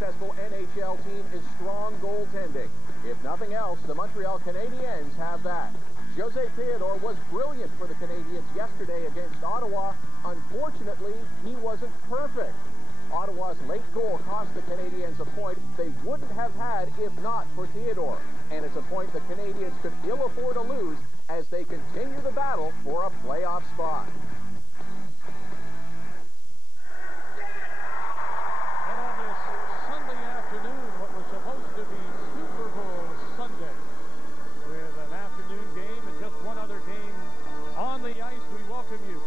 successful NHL team is strong goaltending. If nothing else, the Montreal Canadiens have that. José Theodore was brilliant for the Canadiens yesterday against Ottawa. Unfortunately, he wasn't perfect. Ottawa's late goal cost the Canadiens a point they wouldn't have had if not for Theodore. And it's a point the Canadiens could ill afford to lose as they continue the battle for a playoff spot. And on this Sunday afternoon, what was supposed to be Super Bowl Sunday, with an afternoon game and just one other game on the ice, we welcome you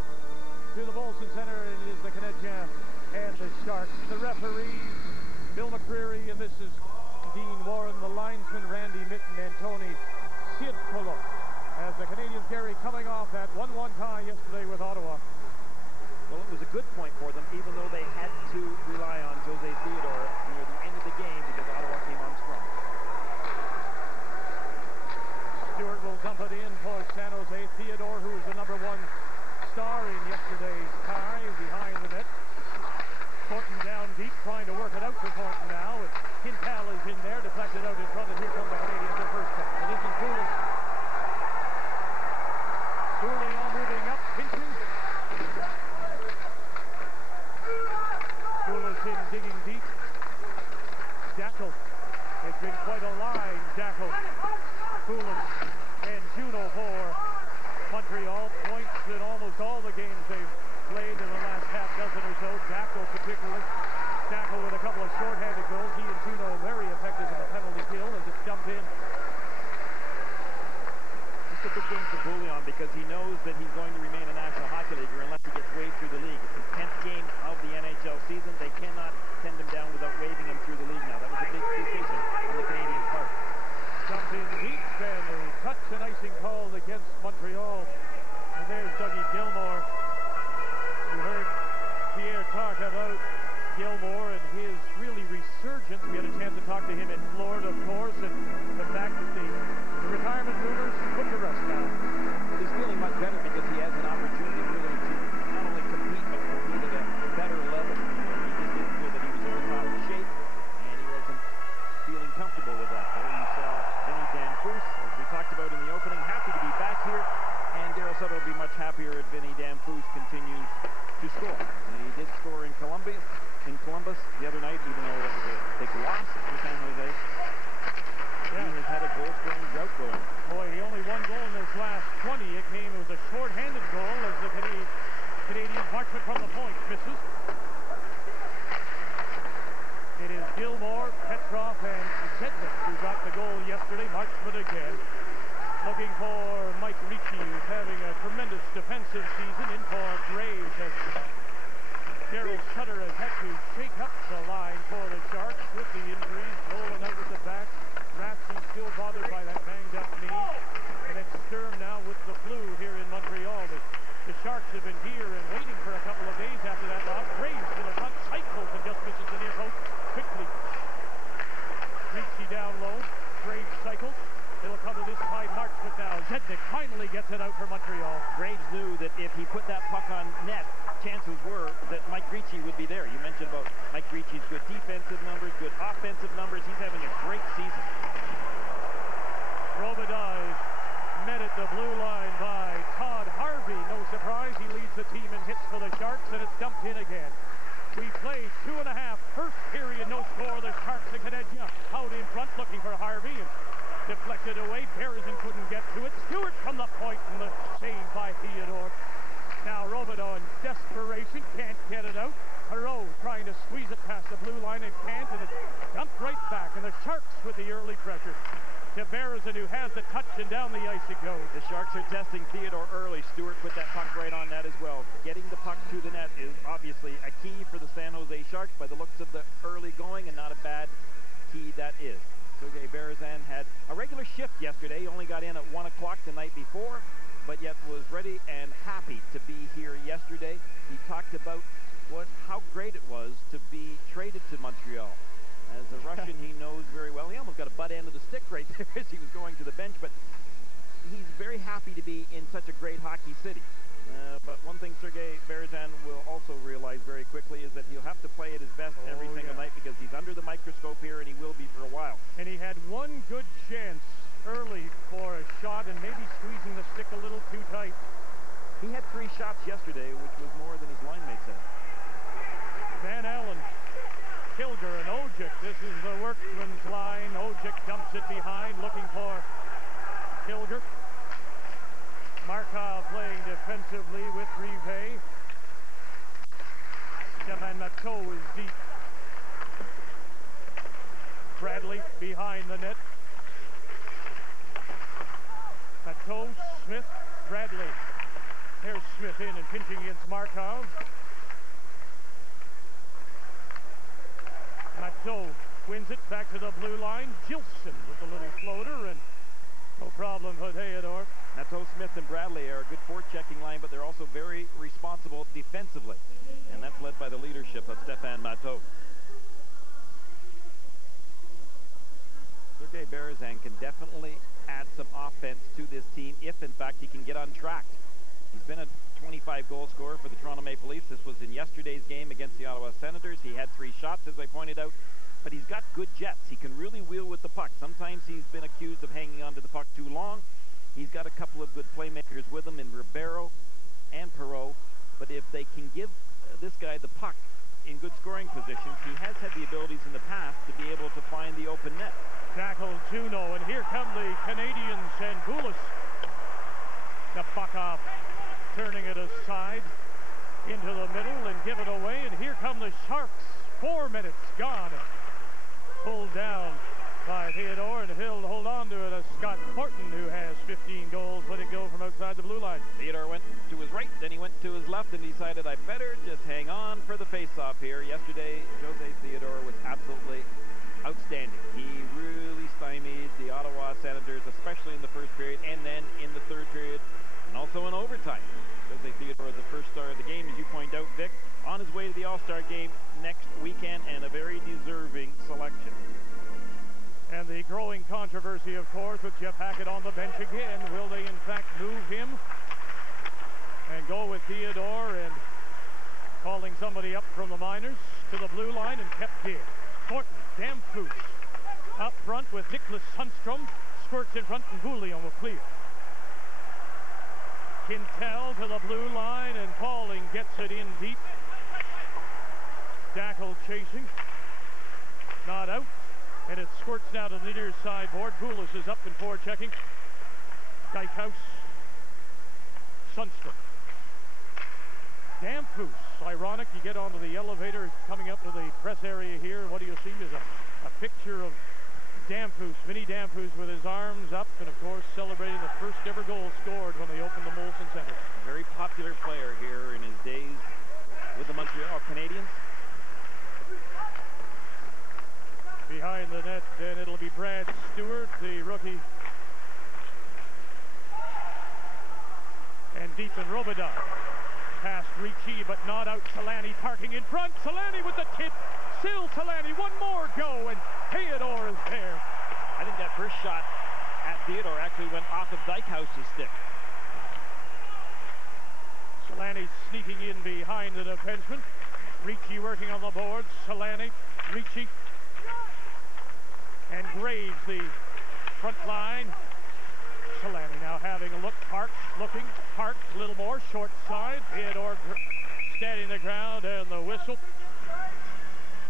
to the Molson Center, and it is the Canadiens and the Sharks. The referees, Bill McCreary, and this is Dean Warren, the linesman, Randy Mitten, and Tony Siedpolo. As the Canadiens, Gary, coming off that 1-1 tie yesterday with Ottawa. Well, it was a good point for them, even though they had to rely on José Theodore near the end of the game because Ottawa came on strong. Stewart will dump it in for San Jose. Theodore, who is the #1 star in yesterday's tie, behind the net. Thornton down deep, trying to work it out for Thornton now. Quintal is in there, deflected out in front, and here come the Canadiens at first time. It isn't Pouliot. Pouliot all moving up, pinching. Pouliot in, digging deep. Jackal. It's been quite a line, Jackal. Pouliot and Juno for Montreal. Points in almost all the games they've played in the last half dozen or so. Jackal particularly. Jackal with a couple of shorthanded goals. He and Juno very effective in the penalty kill as it's dumped in. It's a big game for Bouillon because he knows that he's going to remain a National Hockey Leaguer unless he gets waived through the league. It's his 10th game of the NHL season. They cannot send him down without waiving him through the league now. That was a big decision on the Canadiens' part. Dumped in deep, and a touch and icing called against Montreal. And there's Dougie Gilmour. You heard Pierre talk about Gilmour and his really resurgence. We had a chance to talk to him in Florida, of course, and the fact that the retirement rumors put to rest now. He's feeling much better because he has an opportunity really to not only compete, but compete at a better level. He just didn't feel that he was in the top shape, and he wasn't feeling comfortable with that. There you saw Vinny Danfus, as we talked about in the opening, happy to be back here, and Darryl Sutter will be much happier if Vinny Danfus continues to score. And he did score in Columbus the other night, even though it was a big loss for San Jose. Yeah. He has had a goal-scoring drought going. Boy, he only one goal in his last 20. It was a short-handed goal as the Canadiens marksman from the point misses. It is Gilmour, Petrov, and Zednik who got the goal yesterday. Marksman again. Looking for Mike Ricci, who's having a tremendous defensive season. In for Graves as Darryl Sutter has had to shake up the line for the Sharks with the injuries. Rolling out with the back. Ratsky still bothered by that banged-up knee. And it's Sturm now with the flu here in Montreal. The Sharks have been here and waiting for a couple of days after that loss. Graves to the front, cycles and just misses the near post quickly. Ricci down low. Graves cycles. It'll come to this side, Marksman now. Zednik finally gets it out for Montreal. Graves knew that if he put that puck on net, chances were that Mike Ricci would be there. You mentioned about Mike Ricci's good defensive numbers, good offensive numbers. He's having a great season. Robitaille met at the blue line by Todd Harvey. No surprise, he leads the team in hits for the Sharks, and it's dumped in again. We played 2.5. First period, no score. The Sharks and Canadiens out in front looking for Harvey. And deflected away. Berezin couldn't get to it. Stewart from the point and the save by Theodore. Now Robitaille in desperation can't get it out. Perreault trying to squeeze it past the blue line and can't, and it's dumped right back. And the Sharks with the early pressure. To Berezin, who has the touch, and down the ice it goes. The Sharks are testing Theodore early. Stewart put that puck right on that as well. Getting the puck to the net is obviously a key for the San Jose Sharks by the looks of the early going, and not a bad key that is. Sergei Berezin had a regular shift yesterday. He only got in at 1 o'clock the night before, but yet was ready and happy to be here yesterday. He talked about how great it was to be traded to Montreal. As a Russian, he knows very well. He almost got a butt end of the stick right there as he was going to the bench, but he's very happy to be in such a great hockey city. But one thing Sergei Berezan will also realize very quickly is that he'll have to play at his best every single night because he's under the microscope here, and he will be for a while. And he had one good chance early for a shot and maybe squeezing the stick a little too tight. He had 3 shots yesterday, which was more than his line mates had. Van Allen, Kilger, and Ojik. This is the workman's line. Ojik dumps it behind, looking for Kilger. Markov playing defensively with Rive. Stefan Matteau is deep. Bradley behind the net. Matteau, Smith, Bradley. There's Smith in and pinching against Markov. Matteau wins it back to the blue line. Gilson with a little floater, and no problem for Theodore. Matteau, Smith, and Bradley are a good forechecking line, but they're also very responsible defensively. And that's led by the leadership of Stefan Matteau. Sergei Berezan can definitely add some offense to this team if, in fact, he can get on track. He's been a 25-goal scorer for the Toronto Maple Leafs. This was in yesterday's game against the Ottawa Senators. He had 3 shots, as I pointed out, but he's got good jets. He can really wheel with the puck. Sometimes he's been accused of hanging on to the puck too long. He's got a couple of good playmakers with him in Ribeiro and Perreault, but if they can give this guy the puck in good scoring positions, he has had the abilities in the past to be able to find the open net. Tackle Juno, and here come the Canadiens and Boulis. The puck off, turning it aside into the middle and give it away, and here come the Sharks. 4 minutes gone. Pulled down by Theodore, and he'll hold on to it as Scott Thornton, who has 15 goals, let it go from outside the blue line. Theodore went to his right, then he went to his left, and decided I better just hang on for the face-off here. Yesterday, José Theodore was absolutely outstanding. He really stymied the Ottawa Senators, especially in the first period, and then in the third period, and also in overtime. José Theodore, the first star of the game, as you point out, Vic, on his way to the All-Star game next weekend, and a very deserving selection. And the growing controversy, of course, with Jeff Hackett on the bench again. Will they, in fact, move him and go with Theodore and calling somebody up from the minors to the blue line and kept Gibb? Thornton, Damphousse up front with Nicholas Sundstrom. Squirts in front, and Bouillon will clear. Quintel to the blue line, and Pauling gets it in deep. Dackle chasing. Not out. And it squirts now to the near sideboard. Boulis is up and forward checking. Dykhouse. Sundstrom. Damphousse. Ironic, you get onto the elevator coming up to the press area here. What do you see is a picture of Damphousse, Vinny Damphousse, with his arms up, and of course celebrating the first ever goal scored when they opened the Molson Center. A very popular player here in his days with the Montreal Canadiens. Behind the net, then it'll be Brad Stewart, the rookie. And deep in Robida. Past Ricci, but not out. Solani parking in front. Solani with the tip. Still Solani, one more go, and Theodore is there. I think that first shot at Theodore actually went off of Dykhouse's stick. Solani sneaking in behind the defenseman. Ricci working on the boards. Solani, Ricci. And Graves, the front line. Solani now having a look. Parks looking. Parks a little more. Short side. Theodore standing the ground, and the whistle.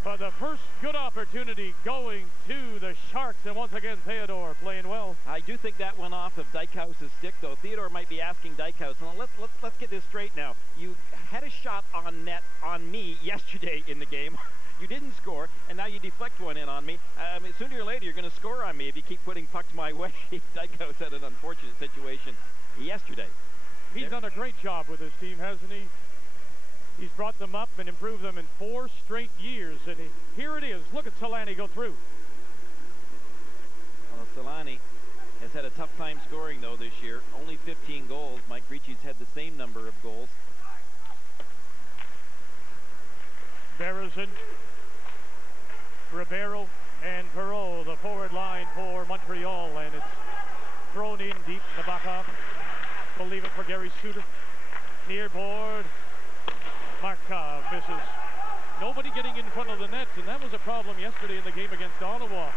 But the first good opportunity going to the Sharks, and once again Theodore playing well. I do think that went off of Dykhouse's stick, though. Theodore might be asking Dykhouse, and let's get this straight now. You had a shot on net on me yesterday in the game. You didn't score, and now you deflect one in on me. Sooner or later, you're going to score on me if you keep putting pucks my way. Dykhouse had an unfortunate situation yesterday. He's done a great job with his team, hasn't he? He's brought them up and improved them in 4 straight years. And here it is. Look at Solani go through. Well, Solani has had a tough time scoring, though, this year. Only 15 goals. Mike Ricci's had the same number of goals. Berezan, Ribeiro, and Perreault, the forward line for Montreal. And it's thrown in deep to Bakov. We'll leave it for Gary Suter. Near board. Markov misses. Nobody getting in front of the net, and that was a problem yesterday in the game against Ottawa,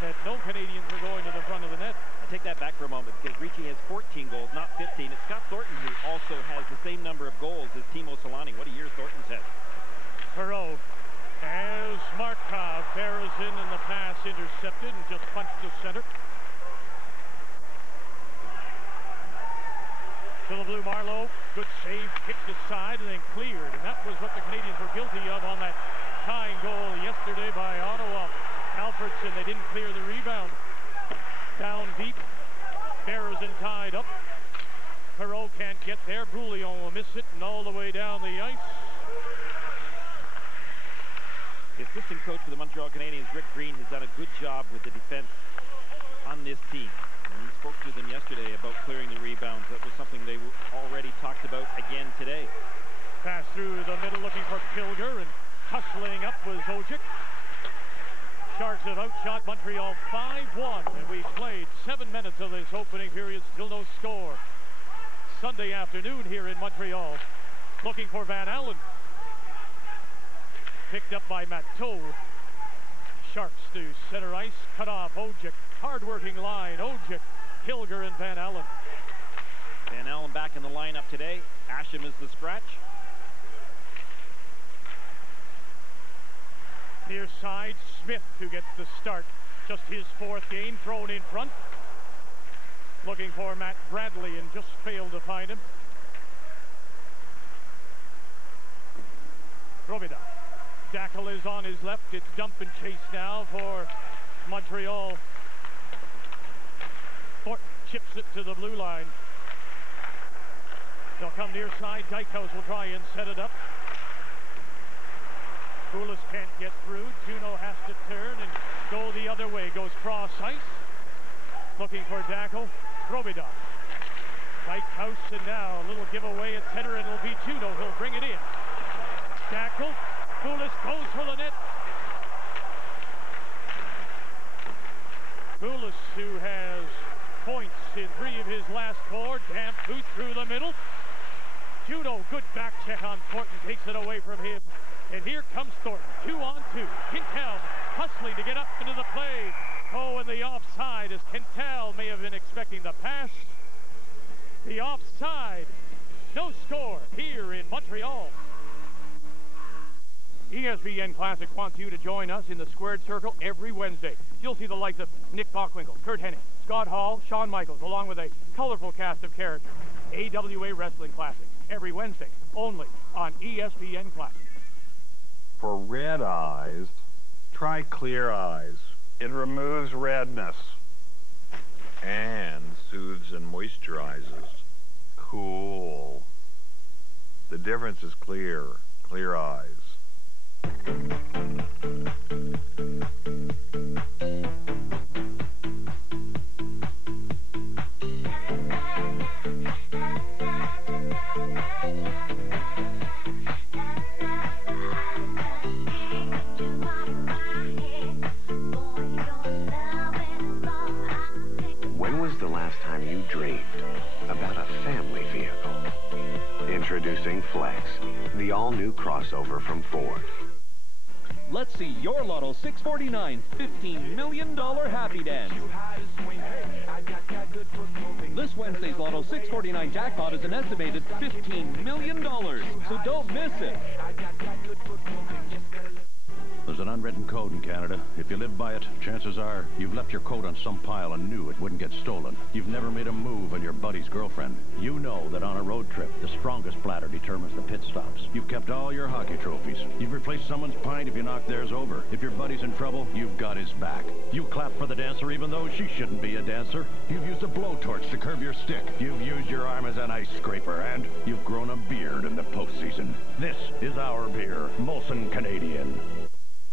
that no Canadians were going to the front of the net. I'll take that back for a moment because Ricci has 14 goals, not 15. It's Scott Thornton who also has the same number of goals as Timo Solani. What a year Thornton's had. Perreault as Markov barrels in and the pass intercepted and just punched to center. To the blue, Marleau. Good save, kicked aside and then cleared. And that was what the Canadians were guilty of on that tying goal yesterday by Ottawa. Alfredson, they didn't clear the rebound. Down deep. Barrison tied up. Perreault can't get there. Brouillon will miss it and all the way down the ice. The assistant coach for the Montreal Canadiens, Rick Green, has done a good job with the defense on this team. And he spoke to them yesterday about clearing the rebounds. That was something they already talked about again today. Pass through the middle looking for Kilger, and hustling up was Ojic. Sharks have outshot Montreal 5-1, and we've played 7 minutes of this opening period, still no score. Sunday afternoon here in Montreal. Looking for Van Allen. Picked up by Matteau. Sharks to center ice, cut off Ojic. Hard-working line, Ojic, Kilger, and Van Allen. Van Allen back in the lineup today. Asham is the scratch. Near side, Smith who gets the start. Just his 4th game, thrown in front. Looking for Matt Bradley and just failed to find him. Robida. Dackel is on his left. It's dump and chase now for Montreal. Thornton chips it to the blue line. They'll come near side. Dykhouse will try and set it up. Poulos can't get through. Juno has to turn and go the other way. Goes cross ice. Looking for Dackel. Robida. Dykhouse, and now a little giveaway at center, and it'll be Juno. He'll bring it in. Dackel. Poulos goes for the net. Poulos, who has points in 3 of his last 4. Damp boot through the middle. Juno, good back check on Thornton, takes it away from him. And here comes Thornton, 2-on-2. Quintal hustling to get up into the play. Oh, and the offside, as Quintal may have been expecting the pass. The offside. No score here in Montreal. ESPN Classic wants you to join us in the Squared Circle every Wednesday. You'll see the likes of Nick Bockwinkel, Kurt Hennig, Scott Hall, Shawn Michaels, along with a colorful cast of characters. AWA Wrestling Classic, every Wednesday, only on ESPN Classic. For red eyes, try Clear Eyes. It removes redness and soothes and moisturizes. Cool. The difference is clear. Clear Eyes. When was the last time you dreamed about a family vehicle? Introducing Flex, the all-new crossover from Ford. Let's see your Lotto 649 $15 million Happy Dance. This Wednesday's Lotto 649 jackpot is an estimated $15 million, so don't miss it. There's an unwritten code in Canada. If you live by it, chances are you've left your coat on some pile and knew it wouldn't get stolen. You've never made a move on your buddy's girlfriend. You know that on a road trip, the strongest bladder determines the pit stops. You've kept all your hockey trophies. You've replaced someone's pint if you knock theirs over. If your buddy's in trouble, you've got his back. You clap for the dancer even though she shouldn't be a dancer. You've used a blowtorch to curb your stick. You've used your arm as an ice scraper, and you've grown a beard in the postseason. This is our beer, Molson Canadian.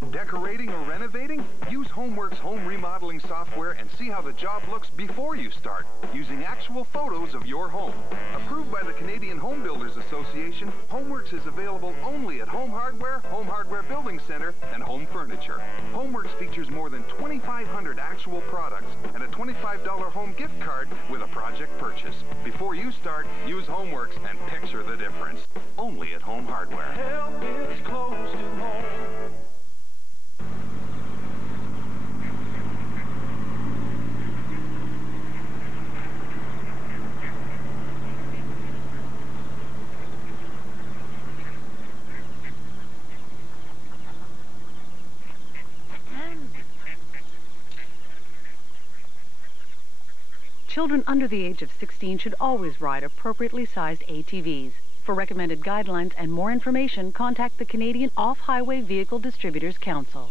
Decorating or renovating? Use HomeWorks home remodeling software and see how the job looks before you start, using actual photos of your home. Approved by the Canadian Home Builders Association, HomeWorks is available only at Home Hardware Building Center, and Home Furniture. HomeWorks features more than 2,500 actual products and a $25 home gift card with a project purchase. Before you start, use HomeWorks and picture the difference. Only at Home Hardware. Help is close to home. Children under the age of 16 should always ride appropriately sized ATVs. For recommended guidelines and more information, contact the Canadian Off-Highway Vehicle Distributors Council.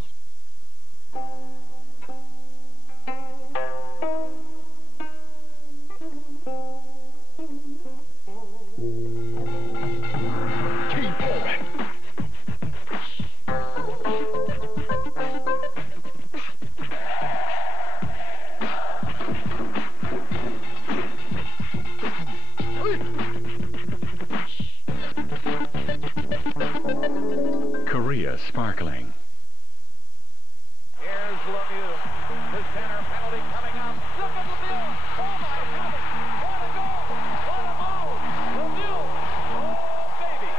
Sparkling. Here's Lemieux. The center penalty coming up. Look at Lemieux. Oh my heavens. What a goal. What a move. Lemieux. Oh baby.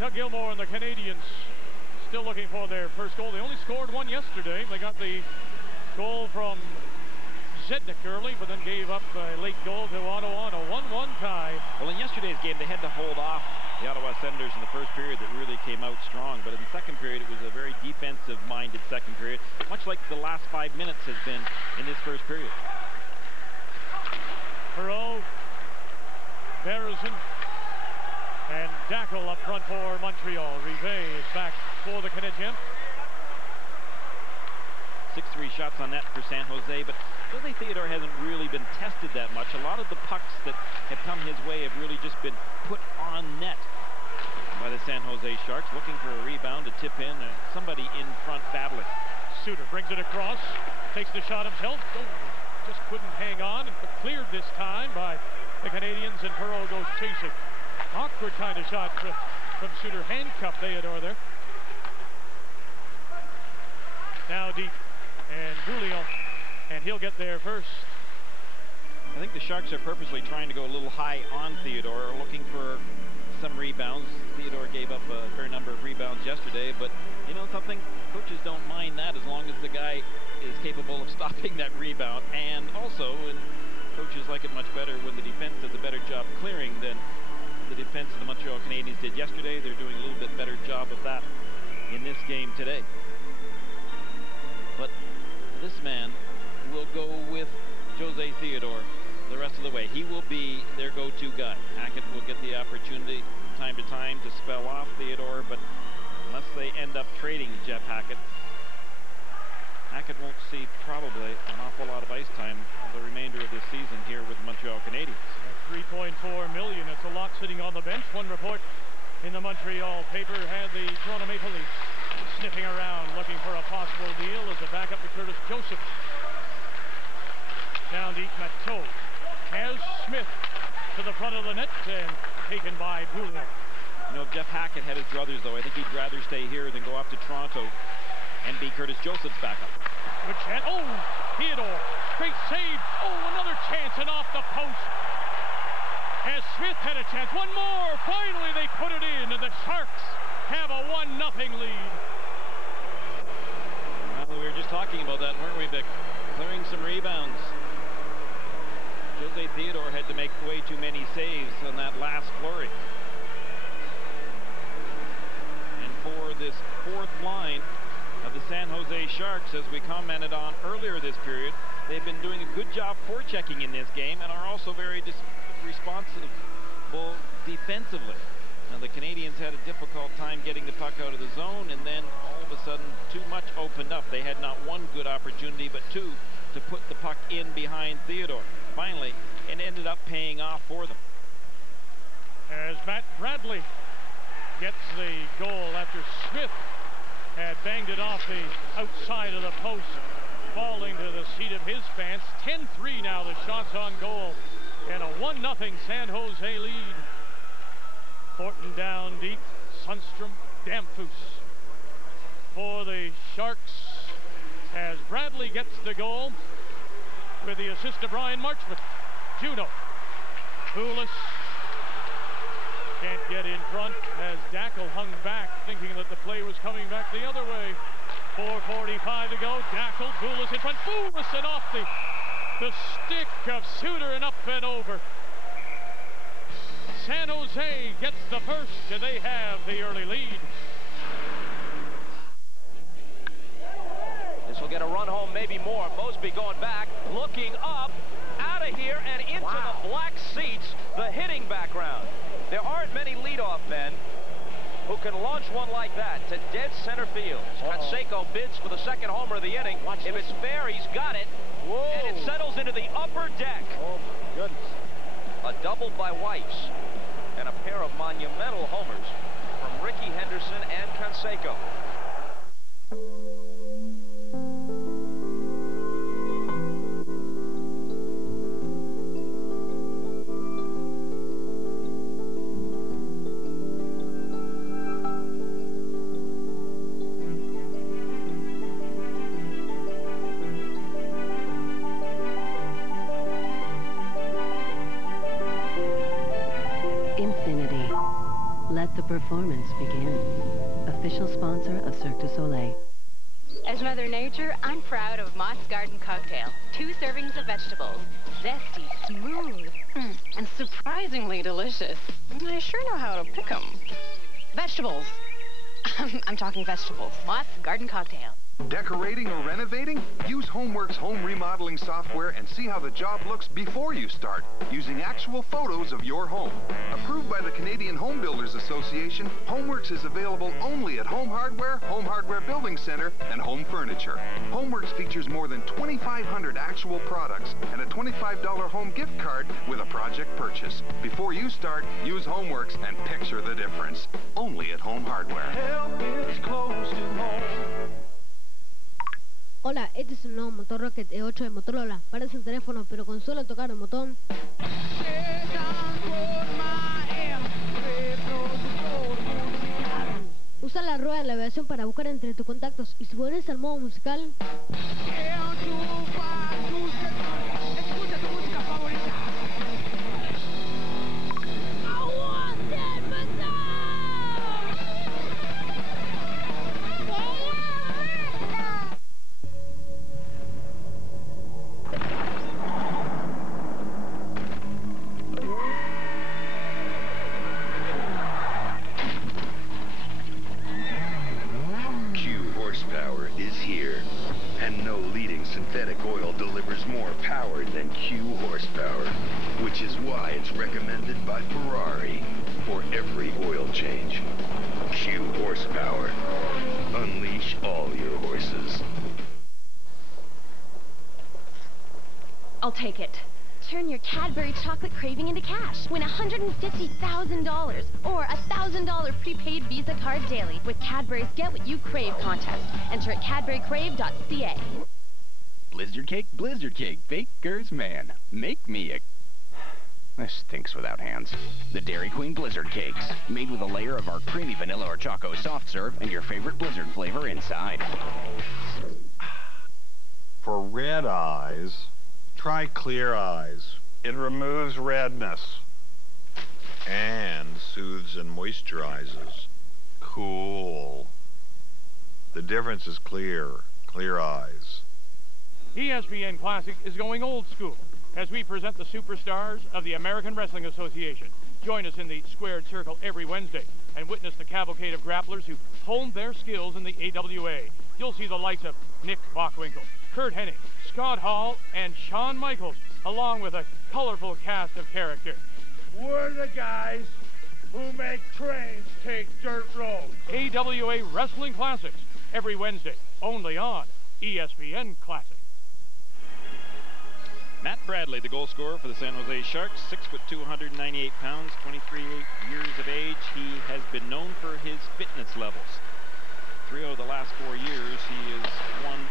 Doug Gilmour and the Canadiens still looking for their first goal. They only scored one yesterday. They got the goal from Zednik early, but then gave up a late goal to Ottawa on a 1-1 tie. Well, in yesterday's game, they had to hold off the Ottawa Senators in the first period that really came out strong. But in the second period, it was a very defensive-minded second period, much like the last 5 minutes has been in this first period. Perreault, Berezin, and Dackel up front for Montreal. Rivet is back for the Canadiens. 6-3 shots on net for San Jose, but José Theodore hasn't really been tested that much. A lot of the pucks that have come his way have really just been put on net by the San Jose Sharks, looking for a rebound to tip in. Somebody in front battling. Suter brings it across, takes the shot himself. Oh, just couldn't hang on, but cleared this time by the Canadiens, and Perreault goes chasing. Awkward kind of shot from Suter. Handcuffed Theodore there. Now deep. And Julio, and he'll get there first. I think the Sharks are purposely trying to go a little high on Theodore, looking for some rebounds. Theodore gave up a fair number of rebounds yesterday, but you know something? Coaches don't mind that as long as the guy is capable of stopping that rebound. And also, and coaches like it much better when the defense does a better job clearing than the defense of the Montreal Canadiens did yesterday. They're doing a little bit better job of that in this game today. But this man will go with José Theodore the rest of the way. He will be their go-to guy. Hackett will get the opportunity from time to time to spell off Theodore, but unless they end up trading Jeff Hackett, Hackett won't see probably an awful lot of ice time the remainder of this season here with the Montreal Canadiens. $3.4 million. It's a lot sitting on the bench. One report in the Montreal paper had the Toronto Maple Leafs sniffing around looking for a possible deal as a backup to Curtis Joseph. Down deep, Matteau has Smith to the front of the net and taken by Boulian. You know, if Jeff Hackett had his druthers, though, I think he'd rather stay here than go off to Toronto and be Curtis Joseph's backup. Good chance. Oh, Theodore. Great save. Oh, another chance and off the post. As Smith had a chance. One more. Finally, they put it in, and the Sharks have a 1-0 lead. Well, we were just talking about that, weren't we, Vic? Clearing some rebounds. José Theodore had to make way too many saves on that last flurry. And for this fourth line of the San Jose Sharks, as we commented on earlier this period, they've been doing a good job forechecking in this game and are also very responsible defensively. Now, the Canadiens had a difficult time getting the puck out of the zone, and then all of a sudden too much opened up. They had not one good opportunity, but two to put the puck in behind Theodore. Finally, and ended up paying off for them. As Matt Bradley gets the goal after Smith had banged it off the outside of the post, falling to the seat of his pants. 10-3 now, the shots on goal, and a 1-0 San Jose lead. Thornton down deep, Sundstrom, Damphus for the Sharks as Bradley gets the goal with the assist to Brian Marchment. Juno, Poulis can't get in front as Dackel hung back, thinking that the play was coming back the other way. 4:45 to go. Dackel, Poulis in front. Poulis and off the stick of Suter and up and over. San Jose gets the first, and they have the early lead. This will get a run home, maybe more. Mosby going back, looking up, out of here, and into the black seats, the hitting background. There aren't many leadoff men who can launch one like that to dead center field. Canseco bids for the second homer of the inning. If it's fair, he's got it. Whoa. And it settles into the upper deck. Oh, my goodness. A double by Weiss and a pair of monumental homers from Ricky Henderson and Canseco. Let the performance begin. Official sponsor of Cirque du Soleil. As Mother Nature, I'm proud of Mott's Garden Cocktail. 2 servings of vegetables. Zesty, smooth, and surprisingly delicious. I sure know how to pick them. Vegetables. I'm talking vegetables. Mott's Garden Cocktail. Decorating or renovating? Use Homeworks home remodeling software and see how the job looks before you start, using actual photos of your home. Approved by the Canadian Home Builders Association, Homeworks is available only at Home Hardware, Home Hardware Building Center, and Home Furniture. Homeworks features more than 2,500 actual products and a $25 home gift card with a project purchase. Before you start, use Homeworks and picture the difference. Only at Home Hardware. Help is close to home. Hola, este es un nuevo motor Rocket E8 de Motorola. Parece un teléfono, pero con solo tocar el botón usa la rueda de navegación para buscar entre tus contactos y si pones al modo musical escucha tu música favorita. Synthetic oil delivers more power than Q horsepower, which is why it's recommended by Ferrari for every oil change. Q horsepower. Unleash all your horses. I'll take it. Turn your Cadbury chocolate craving into cash. Win $150,000 or a $1,000 prepaid Visa card daily with Cadbury's Get What You Crave contest. Enter at cadburycrave.ca. Blizzard cake, baker's man. Make me a... This stinks without hands. The Dairy Queen Blizzard Cakes, made with a layer of our creamy vanilla or choco soft serve and your favorite Blizzard flavor inside. For red eyes, try Clear Eyes. It removes redness and soothes and moisturizes. Cool. The difference is clear. Clear Eyes. ESPN Classic is going old school as we present the superstars of the American Wrestling Association. Join us in the squared circle every Wednesday and witness the cavalcade of grapplers who honed their skills in the AWA. You'll see the likes of Nick Bockwinkel, Kurt Hennig, Scott Hall, and Shawn Michaels, along with a colorful cast of characters. We're the guys who make trains take dirt roads. AWA Wrestling Classics every Wednesday, only on ESPN Classic. Matt Bradley, the goal scorer for the San Jose Sharks, 6'2", 198 pounds, 23 years of age. He has been known for his fitness levels. 3 of the last 4 years, he has won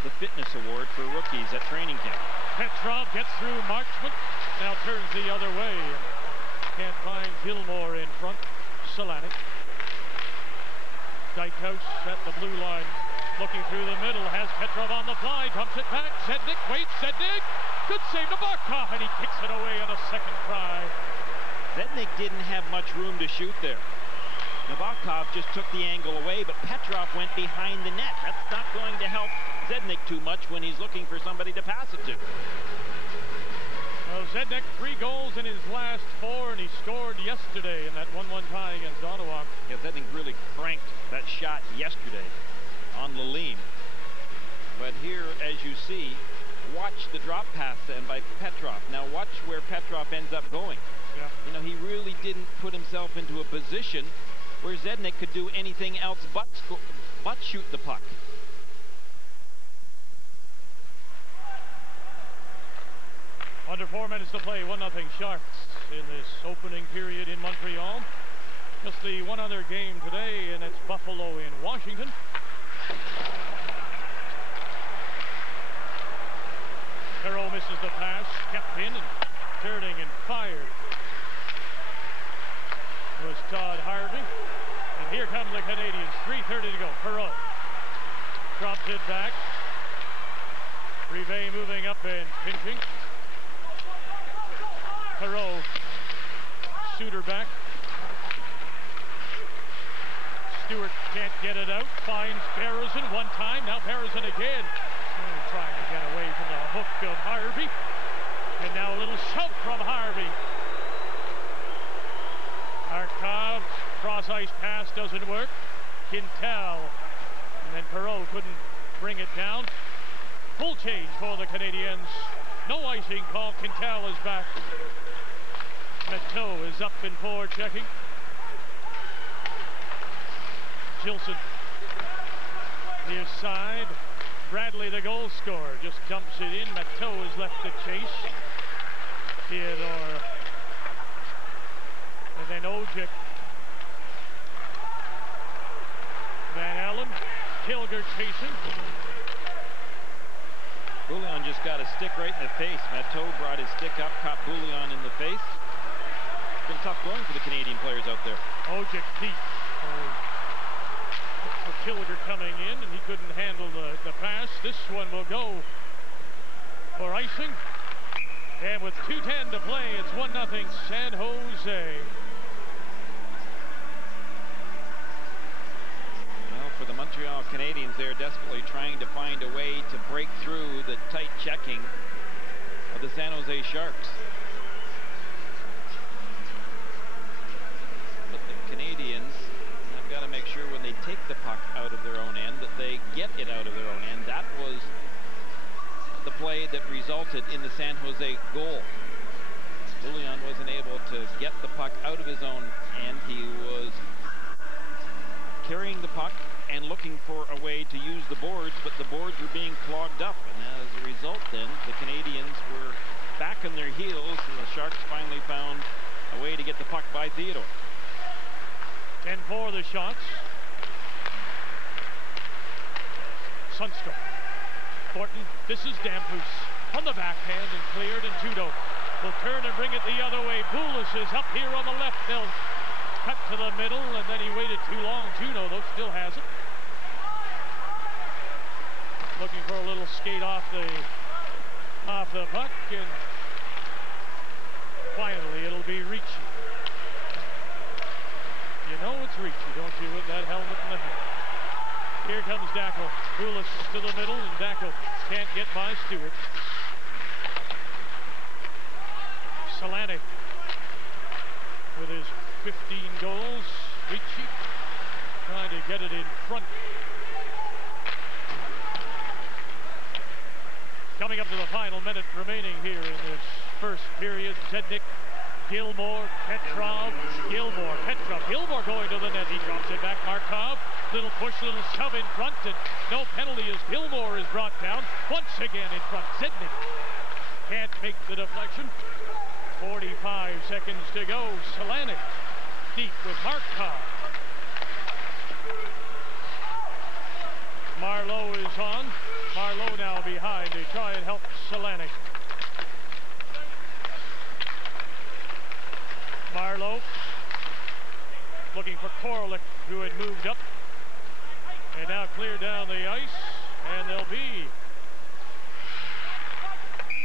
the fitness award for rookies at training camp. Petrov gets through Marchment, now turns the other way. Can't find Gilmore in front. Solanic. Dykhouse at the blue line, looking through the middle, has Petrov on the fly, dumps it back. Zednik waits, Zednik, good save to Barkov, and he kicks it away on a second try. Zednik didn't have much room to shoot there. Nabokov just took the angle away, but Petrov went behind the net. That's not going to help Zednik too much when he's looking for somebody to pass it to. Well, Zednik, 3 goals in his last 4, and he scored yesterday in that 1-1 tie against Ottawa. Yeah, Zednik really cranked that shot yesterday on Lalime. But here, as you see, watch the drop pass then by Petrov. Now watch where Petrov ends up going. Yeah. You know, he really didn't put himself into a position where Zednik could do anything else but shoot the puck. Under 4 minutes to play, 1-0 Sharks in this opening period in Montreal. Just the one other game today, and it's Buffalo in Washington. Perreault misses the pass, kept in and turning and fired. It was Todd Harvey. And here come the Canadians, 3:30 to go. Perreault drops it back. Rivet moving up and pinching. Perreault, shooter back. Stewart can't get it out, finds Berezin one time, now Berezin again. Trying to get away from the hook of Harvey. And now a little shove from Harvey. Arkov, cross-ice pass doesn't work. Quintal, and then Perreault couldn't bring it down. Full change for the Canadiens. No icing call, Quintal is back. Matteau is up and forward checking. Gilson, near side. Bradley, the goal scorer, just dumps it in. Matteau is left to chase. Theodore. And then Ojic. Van Allen. Kilger chasing. Bouillon just got a stick right in the face. Matteau brought his stick up, caught Bouillon in the face. It's been tough going for the Canadian players out there. Ojic deep. Kilger coming in, and he couldn't handle the pass. This one will go for icing. And with 2:10 to play, it's 1-0 San Jose. Well, for the Montreal Canadiens, they're desperately trying to find a way to break through the tight checking of the San Jose Sharks. But the Canadiens have got to make sure when they take the puck out of their own end that they get it out of their own end. That was the play that resulted in the San Jose goal. Bouillon wasn't able to get the puck out of his own end. He was carrying the puck and looking for a way to use the boards, but the boards were being clogged up, and as a result then the Canadiens were back on their heels, and the Sharks finally found a way to get the puck by Theodore. 10-4 the shots. Sundstrom. Thornton, this is Damphus on the backhand and cleared, and Judo will turn and bring it the other way. Boulis is up here on the left. They'll cut to the middle, and then he waited too long. Juno, though, still has it. Looking for a little skate off the puck, and finally it'll be Ricci. You know it's Ricci, don't you, with that helmet in the head. Here comes Dackel. Boulis to the middle, and Dackel can't get by Stewart. Solanic with his 15 goals. Ricci trying to get it in front. Coming up to the final minute remaining here in this first period. Zednik, Gilmore, Petrov, Gilmore, Petrov. Gilmore going to the net. He drops it back. Markov, little push, little shove in front, and no penalty as Gilmore is brought down. Once again in front. Zednik Can't make the deflection. 45 seconds to go. Solanic deep with Markov. Marlowe is on. Marlowe now behind to try and help Solanic. Marlowe looking for Korolik, who had moved up and now cleared down the ice, and there'll be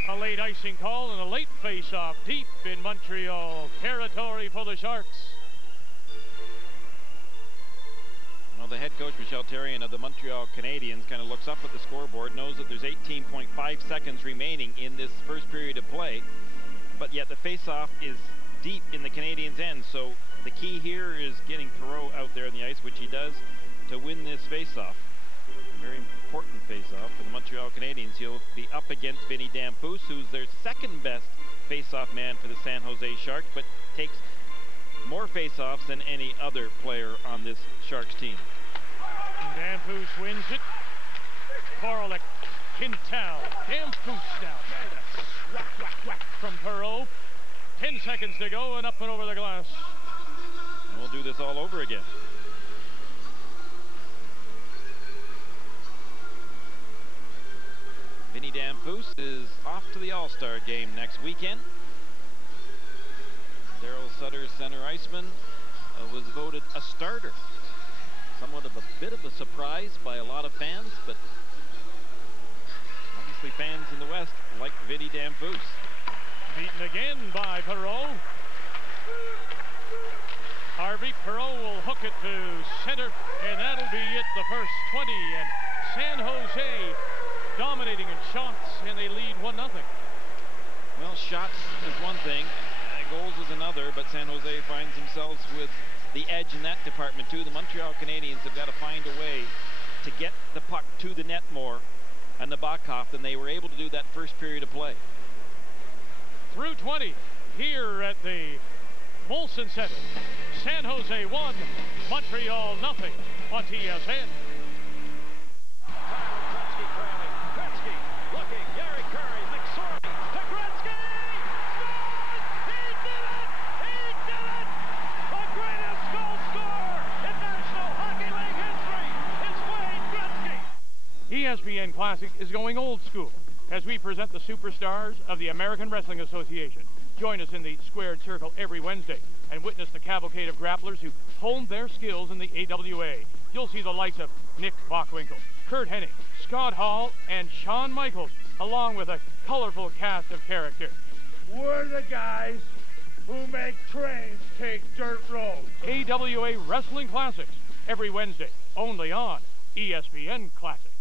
a late icing call and a late face-off deep in Montreal territory for the Sharks. Well, the head coach, Michel Therrien of the Montreal Canadiens, kind of looks up at the scoreboard, knows that there's 18.5 seconds remaining in this first period of play, but yet the face-off is deep in the Canadiens' end, so the key here is getting Perreault out there on the ice, which he does, to win this face-off. A very important face-off for the Montreal Canadiens. He'll be up against Vinny Damphousse, who's their second-best face-off man for the San Jose Sharks, but takes more face-offs than any other player on this Sharks team. Damphousse wins it. Korolik, Quintal, Damphousse now. Whack, whack, whack from Perreault. 10 seconds to go, and up and over the glass. And we'll do this all over again. Vinny Damphousse is off to the All-Star game next weekend. Daryl Sutter, center iceman, was voted a starter. Somewhat of a bit of a surprise by a lot of fans, but obviously fans in the West like Vinny Damphousse. Beaten again by Perreault. Harvey, Perreault will hook it to center, and that'll be it, the first 20. And San Jose dominating in shots, and they lead 1-0. Well, shots is one thing, goals is another, but San Jose finds themselves with the edge in that department too. The Montreal Canadiens have got to find a way to get the puck to the net more and the Nabokov than they were able to do that first period of play. Through 20 here at the Molson Center. San Jose 1, Montreal 0 on TSN. ESPN Classic is going old school as we present the superstars of the American Wrestling Association. Join us in the squared circle every Wednesday and witness the cavalcade of grapplers who honed their skills in the AWA. You'll see the likes of Nick Bockwinkel, Kurt Hennig, Scott Hall, and Shawn Michaels, along with a colorful cast of characters. We're the guys who make trains take dirt roads. AWA Wrestling Classics every Wednesday, only on ESPN Classic.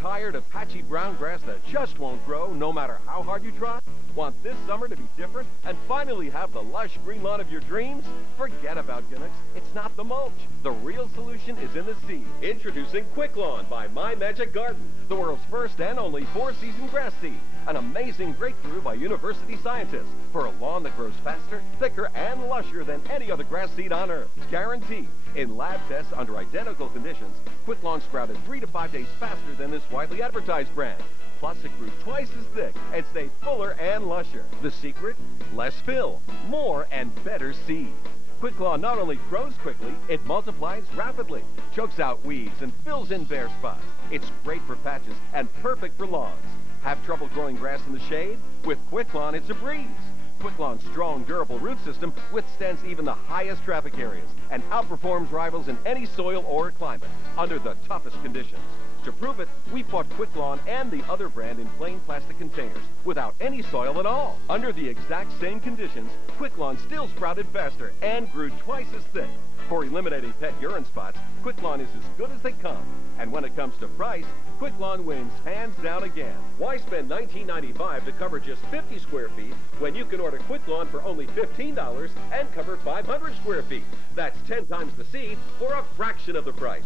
Tired of patchy brown grass that just won't grow no matter how hard you try? Want this summer to be different and finally have the lush green lawn of your dreams? Forget about gimmicks. It's not the mulch. The real solution is in the seed. Introducing Quick Lawn by My Magic Garden, the world's first and only 4-season grass seed. An amazing breakthrough by university scientists for a lawn that grows faster, thicker, and lusher than any other grass seed on earth. Guaranteed. In lab tests under identical conditions, Quick Lawn sprouted 3 to 5 days faster than this widely advertised brand. Plus, it grew twice as thick and stayed fuller and lusher. The secret? Less fill, more and better seed. Quick Lawn not only grows quickly, it multiplies rapidly, chokes out weeds, and fills in bare spots. It's great for patches and perfect for lawns. Have trouble growing grass in the shade? With Quick Lawn, it's a breeze. Quick Lawn's strong, durable root system withstands even the highest traffic areas and outperforms rivals in any soil or climate under the toughest conditions. To prove it, we bought Quick Lawn and the other brand in plain plastic containers without any soil at all. Under the exact same conditions, Quick Lawn still sprouted faster and grew twice as thick. For eliminating pet urine spots, Quick Lawn is as good as they come. And when it comes to price, Quick Lawn wins hands down again. Why spend $19.95 to cover just 50 square feet when you can order Quick Lawn for only $15 and cover 500 square feet? That's 10 times the seed for a fraction of the price.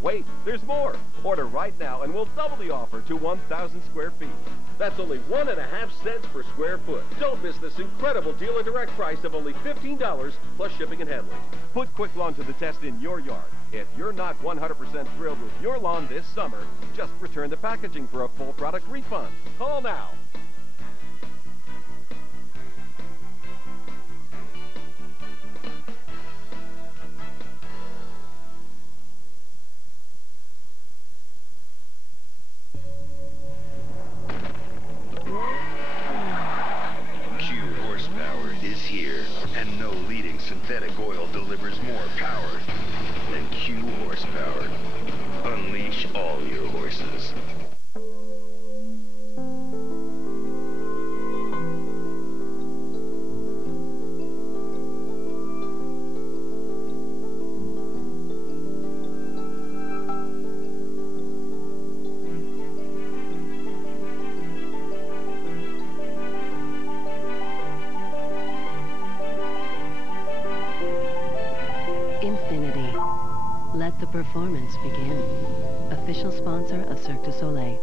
Wait, there's more. Order right now and we'll double the offer to 1,000 square feet. That's only 1.5 cents per square foot. Don't miss this incredible dealer direct price of only $15 plus shipping and handling. Put Quick Lawn to the test in your yard. If you're not 100% thrilled with your lawn this summer, just return the packaging for a full product refund. Call now. Let the performance begin. Official sponsor of Cirque du Soleil.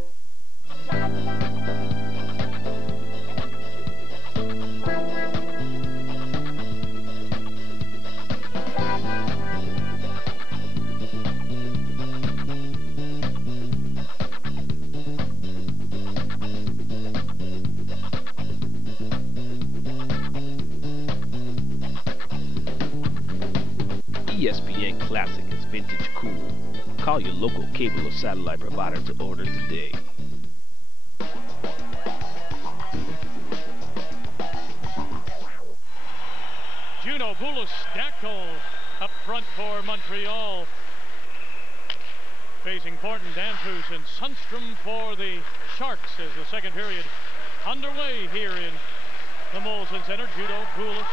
ESPN Classic is vintage cool. Call your local cable or satellite provider to order today. Juno Bulis-Dackel up front for Montreal. Facing Thornton, Danfus, and Sundstrom for the Sharks as the second period underway here in the Molson Center. Juno Bulis,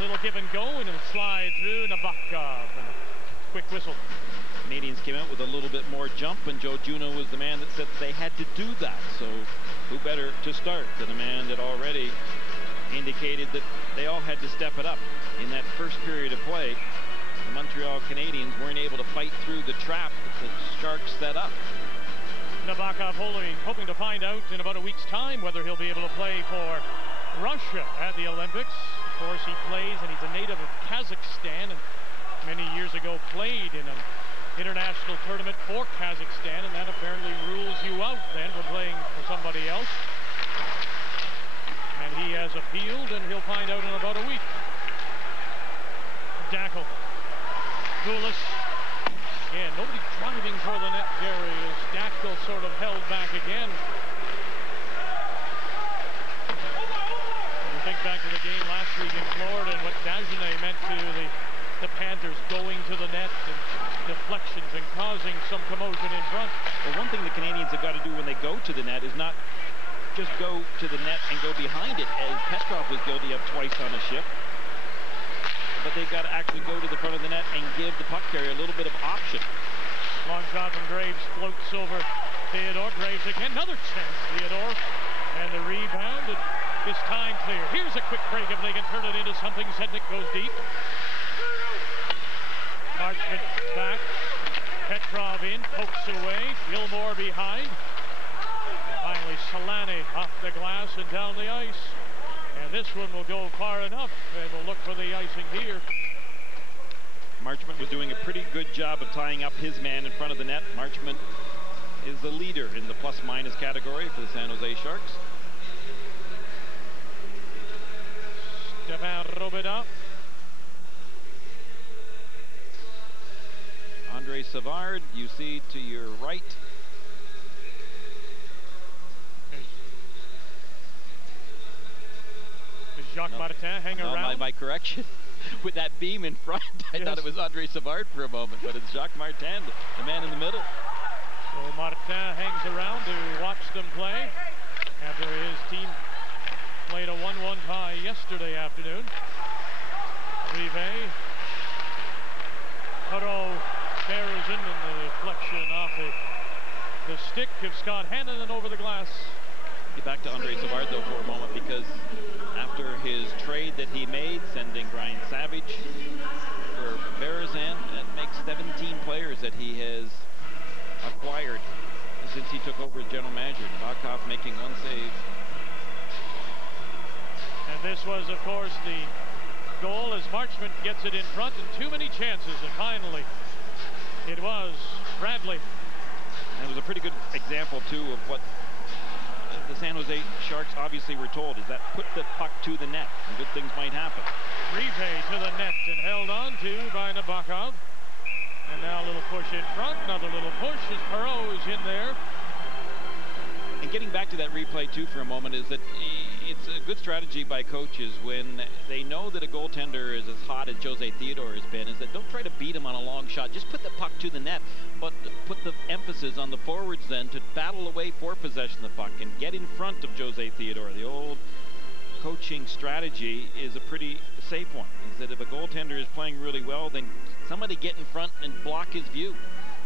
little give and go, and it'll slide through Nabokov. And a quick whistle. Canadians came out with a little bit more jump, and Joe Juno was the man that said they had to do that. So who better to start than a man that already indicated that they all had to step it up. In that first period of play, the Montreal Canadiens weren't able to fight through the trap that the Sharks set up. Nabokov hoping to find out in about a week's time whether he'll be able to play for Russia at the Olympics. Of course, he plays, and he's a native of Kazakhstan, and many years ago played in an international tournament for Kazakhstan, and that apparently rules you out then for playing for somebody else. And he has appealed, and he'll find out in about a week. Dackel. Bulis. Again, nobody driving for the net, Gary, as Dackel sort of held back again. And you think back to the game last week in Florida and what Dagenet meant to the Panthers going to the net and deflections and causing some commotion in front. Well, one thing the Canadians have got to do when they go to the net is not just go to the net and go behind it, as Petrov was guilty of twice on a shift. But they've got to actually go to the front of the net and give the puck carrier a little bit of option. Long shot from Graves, floats over Theodore. Graves again, another chance, Theodore. And the rebound, and this time clear. Here's a quick break if they can turn it into something. Zednik goes deep. Marchment back. Petrov in, pokes away. Gilmore behind. And finally, Solani off the glass and down the ice. And this one will go far enough, and we'll look for the icing here. Marchment was doing a pretty good job of tying up his man in front of the net. Marchment is the leader in the plus-minus category for the San Jose Sharks. Stefan Robida. Andre Savard, you see to your right. Jacques Martin hang around. My correction. With that beam in front, I thought it was Andre Savard for a moment, but it's Jacques Martin, the man in the middle. So Martin hangs around to watch them play after his team played a 1-1 tie yesterday afternoon. Rive, Perot, Berezin, and the deflection off the stick of Scott Hannon over the glass. Get back to Andre Savard, though, for a moment, because after his trade that he made, sending Brian Savage for Berezin, that makes 17 players that he has acquired since he took over as general manager. Nabokov making one save. And this was, of course, the goal as Marchment gets it in front, and too many chances, and finally it was Bradley. And it was a pretty good example, too, of what the San Jose Sharks obviously were told, is that put the puck to the net and good things might happen. Rive to the net and held on to by Nabokov. And now a little push in front, another little push as Perot is in there. And getting back to that replay too for a moment, is that it's a good strategy by coaches when they know that a goaltender is as hot as José Theodore has been, is that don't try to beat him on a long shot, just put the puck to the net, but put the emphasis on the forwards then to battle away for possession of the puck and get in front of José Theodore. The old coaching strategy is a pretty safe one, is that if a goaltender is playing really well, then somebody get in front and block his view.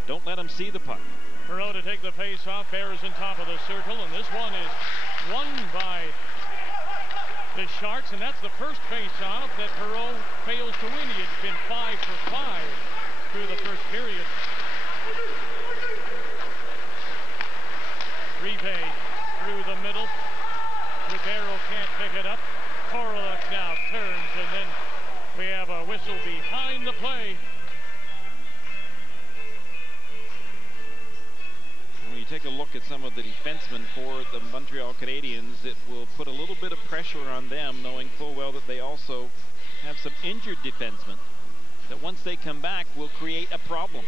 Don't let him see the puck. Perot to take the face-off. Berezin top of the circle, and this one is won by the Sharks, and that's the first face-off that Perot fails to win. He had been 5 for 5 through the first period. Rive through the middle. Ribeiro can't pick it up. Korolek now turns, and then we have a whistle behind the play. When you take a look at some of the defensemen for the Montreal Canadiens, it will put a little bit of pressure on them, knowing full well that they also have some injured defensemen that once they come back will create a problem.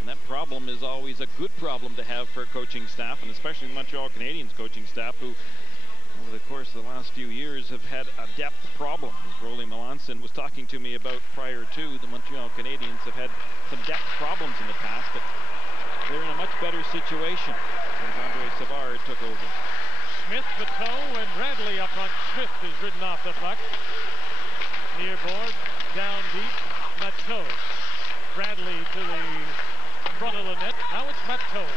And that problem is always a good problem to have for a coaching staff, and especially Montreal Canadiens coaching staff, who over the course of the last few years have had a depth problem. As Rolly Melanson was talking to me about prior to, the Montreal Canadiens have had some depth problems in the past, but they're in a much better situation since Andre Savard took over. Smith, Bateau, and Bradley up front. Smith is ridden off the puck. Near board, down deep, Bateau. Bradley to the front of the net. Now it's Bateau.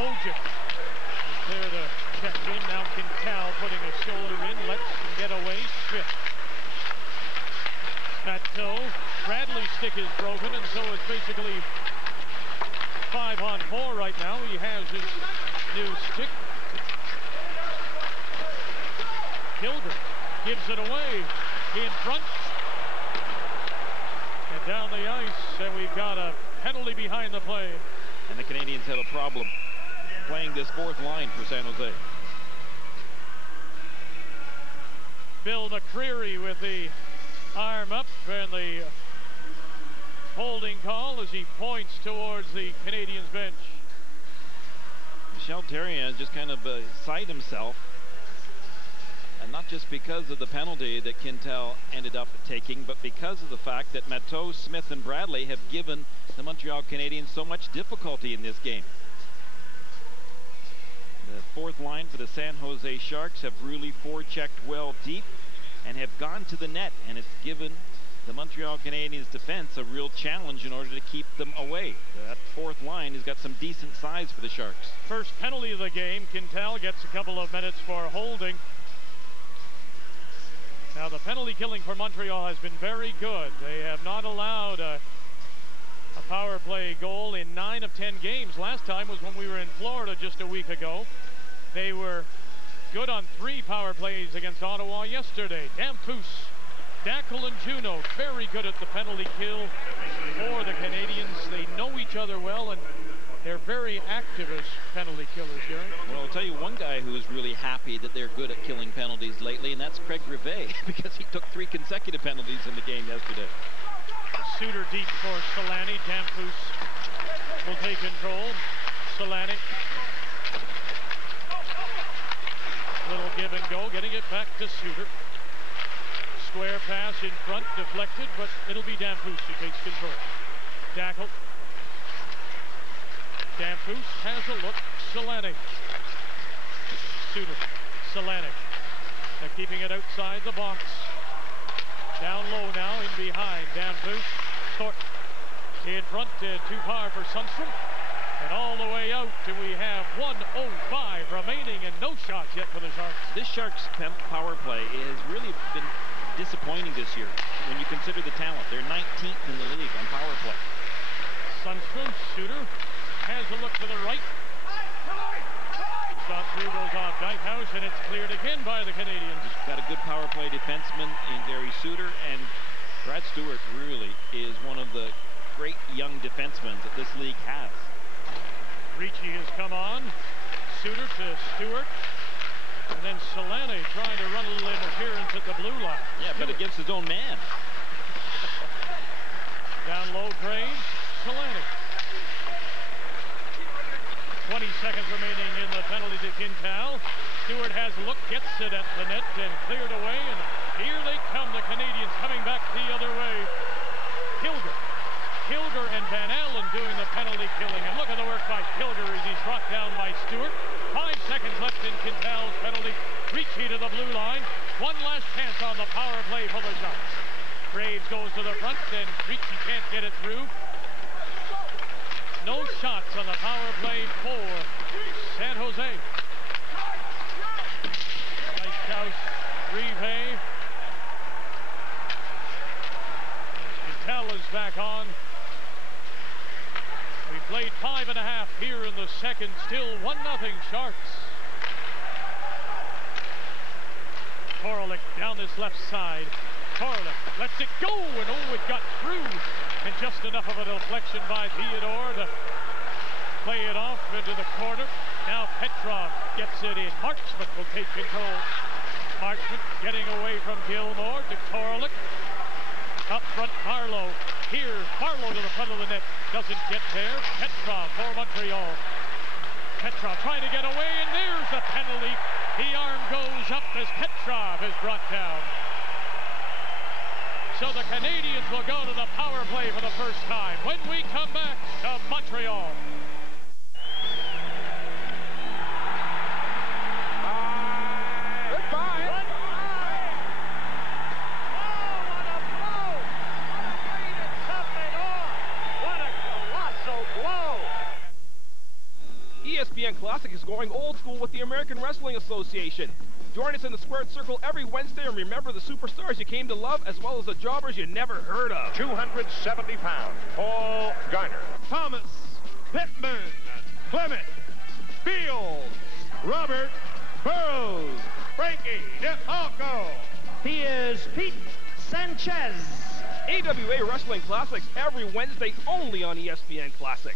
Ojic is there to check in. Now Quintal putting a shoulder in. Lets him get away. Smith. Bateau. Bradley's stick is broken, and so it's basically 5-on-4 right now. He has his new stick. Kilger gives it away in front. And down the ice, and we've got a penalty behind the play. And the Canadiens have a problem playing this fourth line for San Jose. Bill McCreary with the arm up, and the holding call as he points towards the Canadiens bench. Michel Therrien just kind of beside himself, and not just because of the penalty that Quintal ended up taking, but because of the fact that Matteau, Smith, and Bradley have given the Montreal Canadiens so much difficulty in this game. The fourth line for the San Jose Sharks have really forechecked well deep and have gone to the net, and it's given the Montreal Canadiens defense a real challenge in order to keep them away. That fourth line has got some decent size for the Sharks. First penalty of the game. Quintal gets a couple of minutes for holding. Now the penalty killing for Montreal has been very good. They have not allowed a power play goal in 9 of 10 games. Last time was when we were in Florida just a week ago. They were good on 3 power plays against Ottawa yesterday. Damphousse, Dackel, and Juneau very good at the penalty kill for the Canadiens. They know each other well, and they're very active as penalty killers, Gary. Well, I'll tell you one guy who is really happy that they're good at killing penalties lately, and that's Craig Rivet, because he took 3 consecutive penalties in the game yesterday. Suter deep for Solani. Damphousse will take control. Solani. Little give and go, getting it back to Suter. Square pass in front, deflected, but it'll be Damphousse who takes control. Dackel. Damphousse has a look. Solani. Suter. Solani. They're keeping it outside the box. Down low now, in behind. Damphousse. Thornton. In front, too far for Sundstrom. And all the way out, and we have 1:05 remaining and no shots yet for the Sharks. This Sharks power play has really been disappointing this year when you consider the talent. They're 19th in the league on power play. Sundstrom, Suter, has a look to the right. Shot through, goes off Dykehouse, and it's cleared again by the Canadiens. Got a good power play defenseman in Gary Suter, and Brad Stewart really is one of the great young defensemen that this league has. Ricci has come on. Suter to Stewart. And then Solani trying to run a little interference at the blue line. Yeah, but against his own man. Down low, Graves. Solani. 20 seconds remaining in the penalty to Quintal. Stewart has a look, gets it at the net, and cleared away. And here they come, the Canadiens coming back the other way. Kilger and Van Allen doing the penalty killing. And look at the work by Kilger as he's brought down by Stewart. 5 seconds left in Quintal's penalty. Ricci to the blue line. One last chance on the power play for the Sharks. Graves goes to the front, and Ricci can't get it through. No shots on the power play for San Jose. Dykehouse, Rive. Quintal is back on. second, still 1-0 Sharks. Korolik down this left side. Korolik lets it go, and it got through. And just enough of a deflection by Theodore to play it off into the corner. Now Petrov gets it in. Marchment will take control. Marchment getting away from Gilmore to Korolik. Up front, Barlow. Here, Barlow to the front of the net. Doesn't get there. Petrov for Montreal. Petrov trying to get away, and there's the penalty. The arm goes up as Petrov is brought down. So the Canadiens will go to the power play for the first time when we come back to Montreal. ESPN Classic is going old school with the American Wrestling Association. Join us in the squared circle every Wednesday and remember the superstars you came to love as well as the jobbers you never heard of. 270 pounds, Paul Garner. Thomas, Pittman, Clement, Fields, Robert Burrows, Frankie DeFalco. He is Pete Sanchez. AWA Wrestling Classics every Wednesday only on ESPN Classic.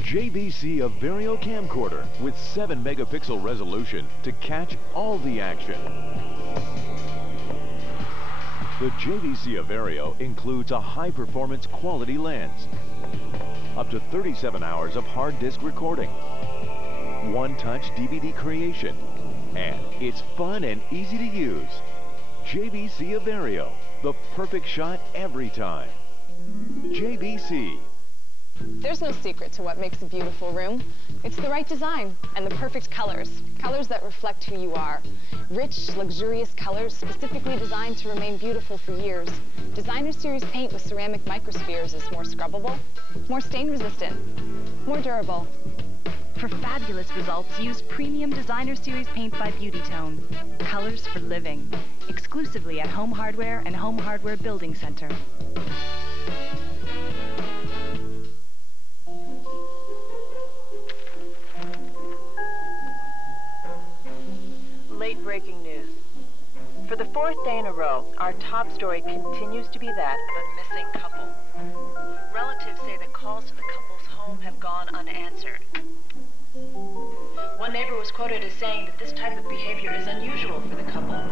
JVC Averio camcorder with 7-megapixel resolution to catch all the action. The JVC Averio includes a high-performance quality lens, up to 37 hours of hard disk recording, one-touch DVD creation, and it's fun and easy to use. JVC Averio, the perfect shot every time. JVC. There's no secret to what makes a beautiful room. It's the right design and the perfect colors. Colors that reflect who you are. Rich, luxurious colors specifically designed to remain beautiful for years. Designer Series paint with ceramic microspheres is more scrubbable, more stain resistant, more durable. For fabulous results, use premium Designer Series paint by Beauty Tone. Colors for living. Exclusively at Home Hardware and Home Hardware Building Center. Late breaking news. For the 4th day in a row, our top story continues to be that of a missing couple. Relatives say that calls to the couple's home have gone unanswered. One neighbor was quoted as saying that this type of behavior is unusual for the couple,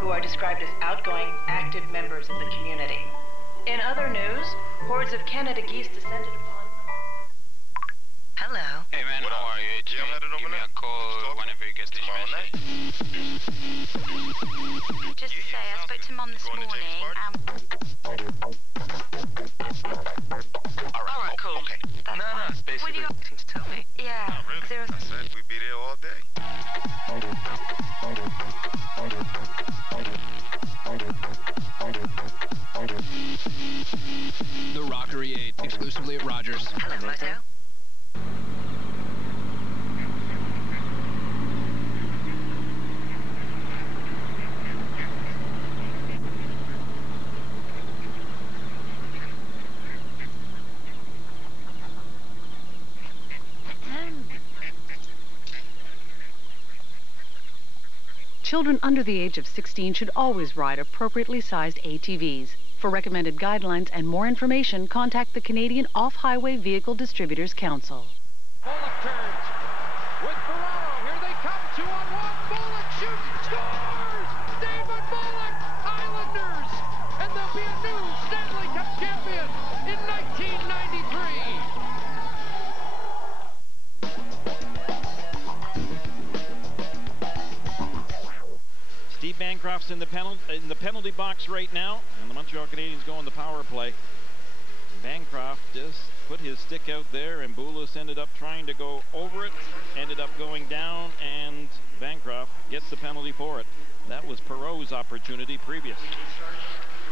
who are described as outgoing, active members of the community. In other news, hordes of Canada geese descended upon... Hello. Hey man, how are you? It's me. Give me a call whenever you get this message. Just to say, I spoke to Mum this morning. Alright, cool. Okay. No, basically. What are you asking to tell me? Yeah. Not really. I said we'd be there all day. The Rockery 8, exclusively at Rogers. Hello, Moto. Children under the age of 16 should always ride appropriately sized ATVs. For recommended guidelines and more information, contact the Canadian Off-Highway Vehicle Distributors Council. Bullock turns with Ferraro. Here they come, 2-on-1. Bullock shoots, scores! David Bullock, Islanders! And they'll be a new Stanley Cup champion in 1993. Steve Bancroft's in the penalty box right now, and the Montreal Canadiens go on the power play. Bancroft just put his stick out there, and Boulos ended up trying to go over it, ended up going down, and Bancroft gets the penalty for it. That was Perreault's opportunity previous.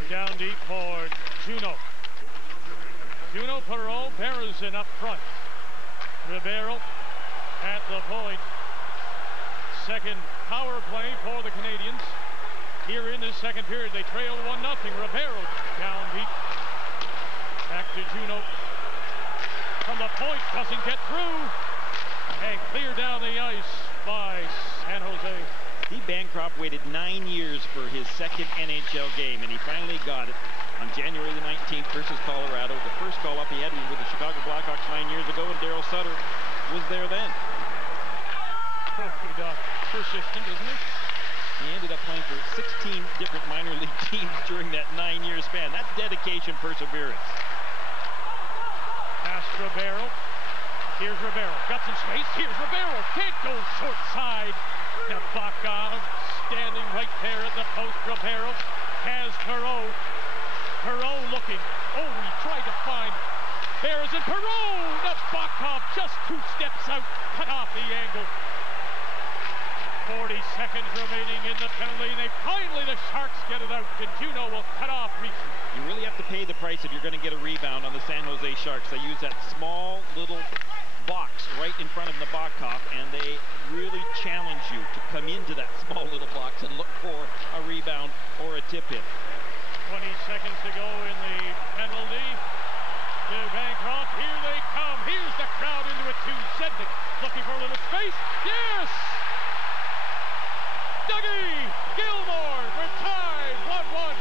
Down deep for Juno. Juno, Perreault, Berezin up front. Ribeiro at the point. Second power play for the Canadians. Here in this second period, they trail 1-0. Ribeiro down deep. Back to Juno. From the point, doesn't get through. And cleared down the ice by San Jose. Steve Bancroft waited 9 years for his second NHL game, and he finally got it on January the 19th versus Colorado. The first call-up he had was with the Chicago Blackhawks 9 years ago, and Darryl Sutter was there then. Persistent, isn't it? He ended up playing for 16 different minor league teams during that 9-year span. That's dedication, perseverance. Pass Ribeiro. Here's Ribeiro. Got some space. Here's Ribeiro. Can't go short side. Nabokov standing right there at the post. Ribeiro has Perreault. Perreault looking. Oh, he tried to find Berezin. Perreault! Nabokov just 2 steps out. Cut off the angle. 40 seconds remaining in the penalty, and finally the Sharks get it out, and Juno will cut off Reese. You really have to pay the price if you're going to get a rebound on the San Jose Sharks. They use that small little box right in front of Nabokov, and they really challenge you to come into that small little box and look for a rebound or a tip in. 20 seconds to go in the penalty to Bancroft. Here they come. Here's the crowd into it too. Sednik looking for a little space. Yes! Dougie Gilmour, we're tied 1-1.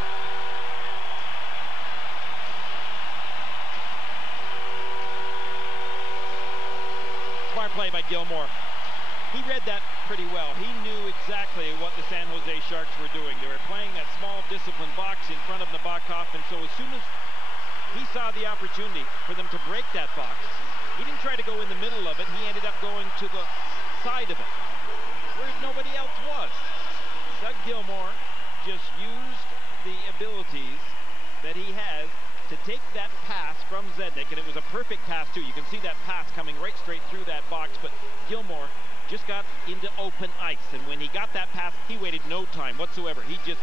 Smart play by Gilmour. He read that pretty well. He knew exactly what the San Jose Sharks were doing. They were playing that small disciplined box in front of Nabokov, and so as soon as he saw the opportunity for them to break that box, he didn't try to go in the middle of it. He ended up going to the side of it, where nobody else was. Doug Gilmour just used the abilities that he has to take that pass from Zednik, and it was a perfect pass too. You can see that pass coming right straight through that box, but Gilmour just got into open ice, and when he got that pass, he waited no time whatsoever. He just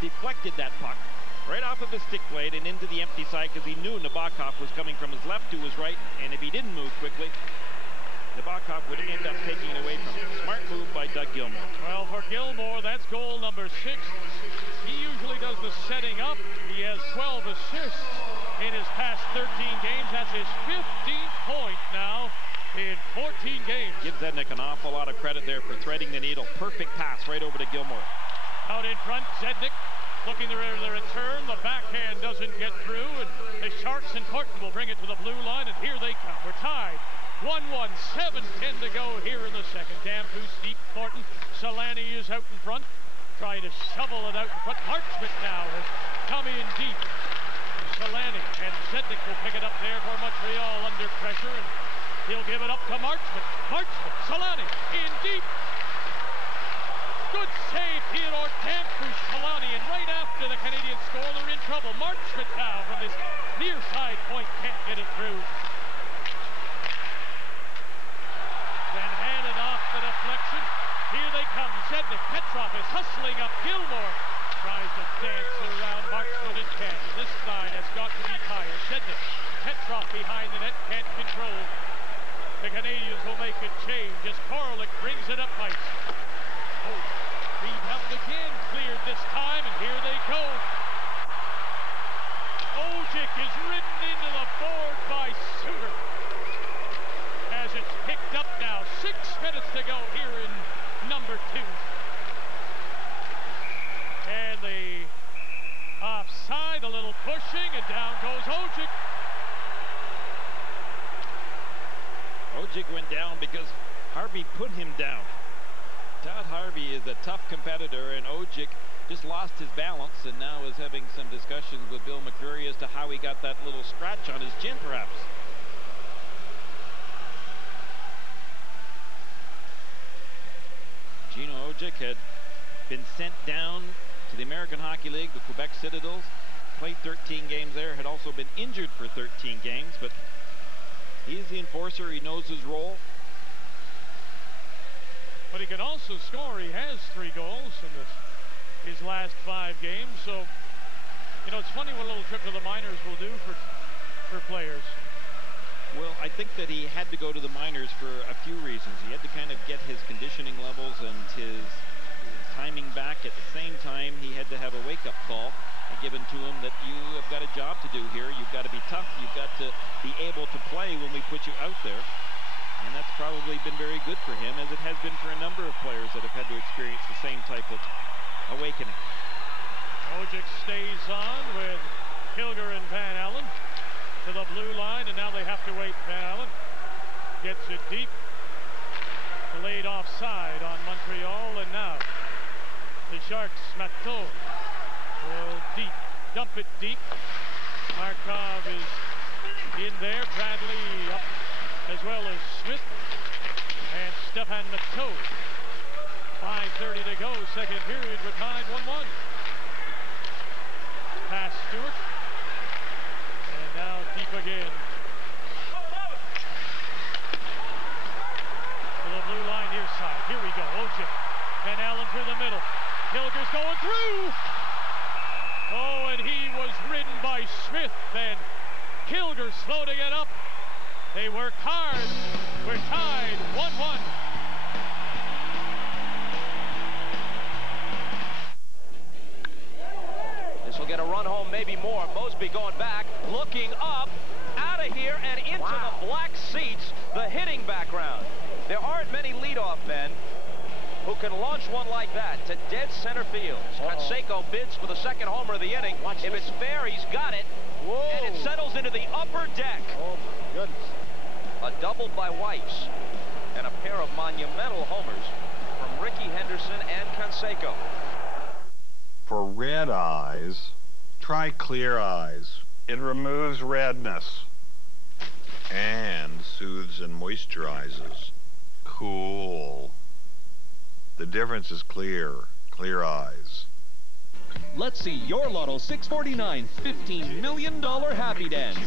deflected that puck right off of his stick blade and into the empty side, because he knew Nabokov was coming from his left to his right, and if he didn't move quickly, Nabokov would end up taking it away from him. Smart move by Doug Gilmour. Well, for Gilmour, that's goal number 6. He usually does the setting up. He has 12 assists in his past 13 games. That's his 15th point now in 14 games. Give Zednik an awful lot of credit there for threading the needle. Perfect pass right over to Gilmour. Out in front, Zednik looking the return. The backhand doesn't get through, and the Sharks and Thornton will bring it to the blue line, and here they come. We're tied. 1-1, 7:10 to go here in the second. Damn too steep, Thornton. Solani is out in front, trying to shovel it out in front. Marchment now has come in deep. Solani and Zednik will pick it up there for Montreal under pressure, and he'll give it up to Marchment. Marchment, Solani in deep. Good save, Theodore Danfus, Solani, and right after the Canadians score, they're in trouble. Marchment now from this near side point can't get it through. Van Hanen off the deflection. Here they come. Zednik. Petrov is hustling up. Gilmour tries to dance around Marchment and can't. This line has got to be tired. Zednik. Petrov behind the net. Can't control. The Canadians will make a change as Koralik brings it up ice. Oh, rebound again. Cleared this time, and here they go. Ojic is ridden into the board by Suter. As it's picked up now. 6 minutes to go here in number 2. And the offside, a little pushing, and down goes Ojic. Ojic went down because Harvey put him down. Todd Harvey is a tough competitor, and Ojic just lost his balance and now is having some discussions with Bill McCreary as to how he got that little scratch on his chin, perhaps. Gino Ojic had been sent down to the American Hockey League, the Quebec Citadels, played 13 games there, had also been injured for 13 games, but he's the enforcer. He knows his role. But he can also score. He has 3 goals in his last 5 games. So, you know, it's funny what a little trip to the minors will do for players. Well, I think that he had to go to the minors for a few reasons. He had to kind of get his conditioning levels and his timing back. At the same time, he had to have a wake-up call given to him that you have got a job to do here. You've got to be tough. You've got to be able to play when we put you out there. And that's probably been very good for him, as it has been for a number of players that have had to experience the same type of awakening. Ojic stays on with Kilger and Van Allen to the blue line, and now they have to wait. Van Allen gets it deep. Delayed offside on Montreal, and now the Sharks, Matteau will dump it deep. Markov is in there. Bradley up as well as Smith and Stefan Matteau. 5:30 to go, second period. We're tied 1-1. Pass Stewart, and now deep again. To the blue line near side. Here we go. Ojic. Van Allen through the middle. Kilger's going through. Oh, and he was ridden by Smith, and Kilger slow to get up. They work hard. We're tied 1-1. This will get a run home, maybe more. Mosby going back, looking up, out of here, and into the black seats, the hitting background. There aren't many leadoff men who can launch one like that to dead center field. Canseco bids for the second homer of the inning. If it's fair, he's got it. Whoa. And it settles into the upper deck. Oh, my goodness. A double by Weiss and a pair of monumental homers from Ricky Henderson and Canseco. For red eyes, try Clear Eyes. It removes redness and soothes and moisturizes. Cool. The difference is clear. Clear Eyes. Let's see your Lotto 649 $15 million Happy Dance.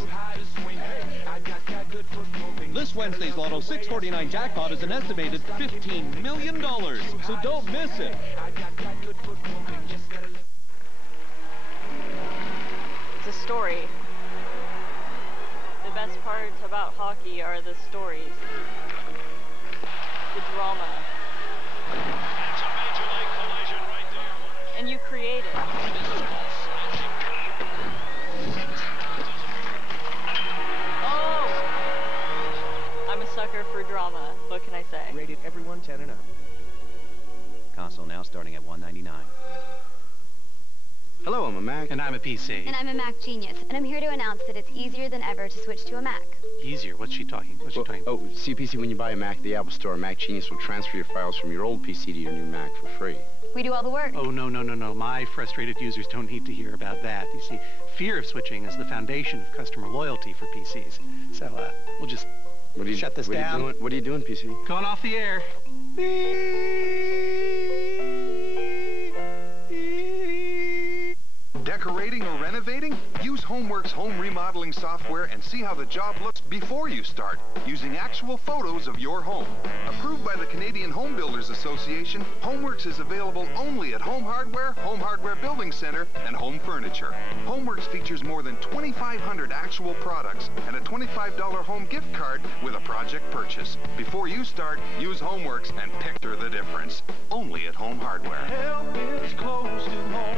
This Wednesday's Lotto 649 jackpot is an estimated $15 million, so don't miss it. It's a story. The best parts about hockey are the stories, the drama. That's a major league collision right there. And you create it. Oh! I'm a sucker for drama. What can I say? Rated everyone 10 and up. Console now starting at $199. Hello, I'm a Mac. And I'm a PC. And I'm a Mac genius, and I'm here to announce that it's easier than ever to switch to a Mac. Easier? What's she talking? Oh, see, PC, when you buy a Mac at the Apple Store, Mac Genius will transfer your files from your old PC to your new Mac for free. We do all the work. Oh, no. My frustrated users don't need to hear about that. You see, fear of switching is the foundation of customer loyalty for PCs. So, we'll just shut this down. What are you doing, PC? Going off the air. Decorating or renovating? Use Homeworks home remodeling software and see how the job looks before you start, using actual photos of your home. Approved by the Canadian Home Builders Association, Homeworks is available only at Home Hardware Building Center, and Home Furniture. Homeworks features more than 2,500 actual products and a $25 home gift card with a project purchase. Before you start, use Homeworks and picture the difference. Only at Home Hardware. Help is close to home.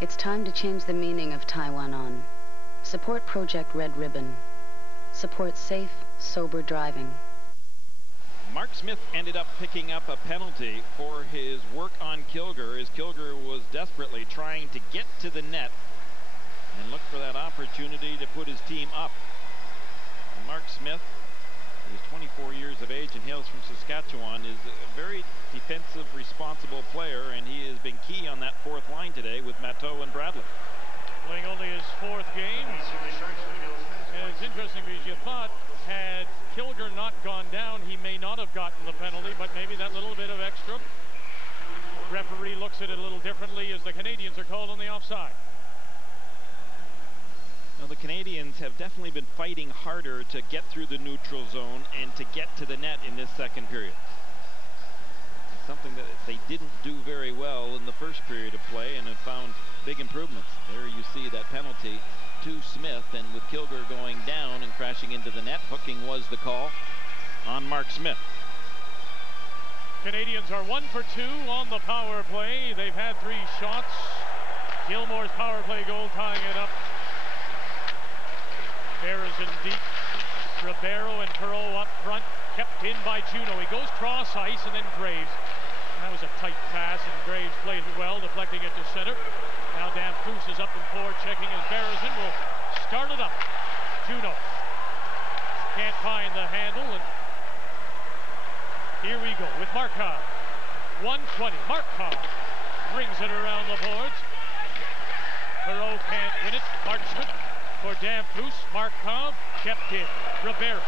It's time to change the meaning of Taiwan On. Support Project Red Ribbon. Support safe, sober driving. Mark Smith ended up picking up a penalty for his work on Kilger, as Kilger was desperately trying to get to the net and look for that opportunity to put his team up. And Mark Smith He's 24 years of age and hails from Saskatchewan, is a very defensive, responsible player, and he has been key on that fourth line today with Matteau and Bradley. Playing only his fourth game. And it's interesting because you thought had Kilger not gone down, he may not have gotten the penalty, but maybe that little bit of extra. Referee looks at it a little differently as the Canadians are called on the offside. Now, the Canadians have definitely been fighting harder to get through the neutral zone and to get to the net in this second period. Something that they didn't do very well in the first period of play and have found big improvements. There you see that penalty to Smith, and with Kilger going down and crashing into the net, hooking was the call on Mark Smith. Canadians are 1 for 2 on the power play. They've had 3 shots. Gilmore's power play goal tying it up. Harrison deep. Ribeiro and Perreault up front. Kept in by Juno. He goes cross ice, and then Graves. That was a tight pass, and Graves played it well, deflecting it to center. Now Dan Foose is up in 4, checking as Barrison will start it up. Juno can't find the handle, and here we go with Markov. 120. Markov brings it around the boards. Perreault can't win it. Marchment for Dan Foose. Markov kept in. Ribeiro.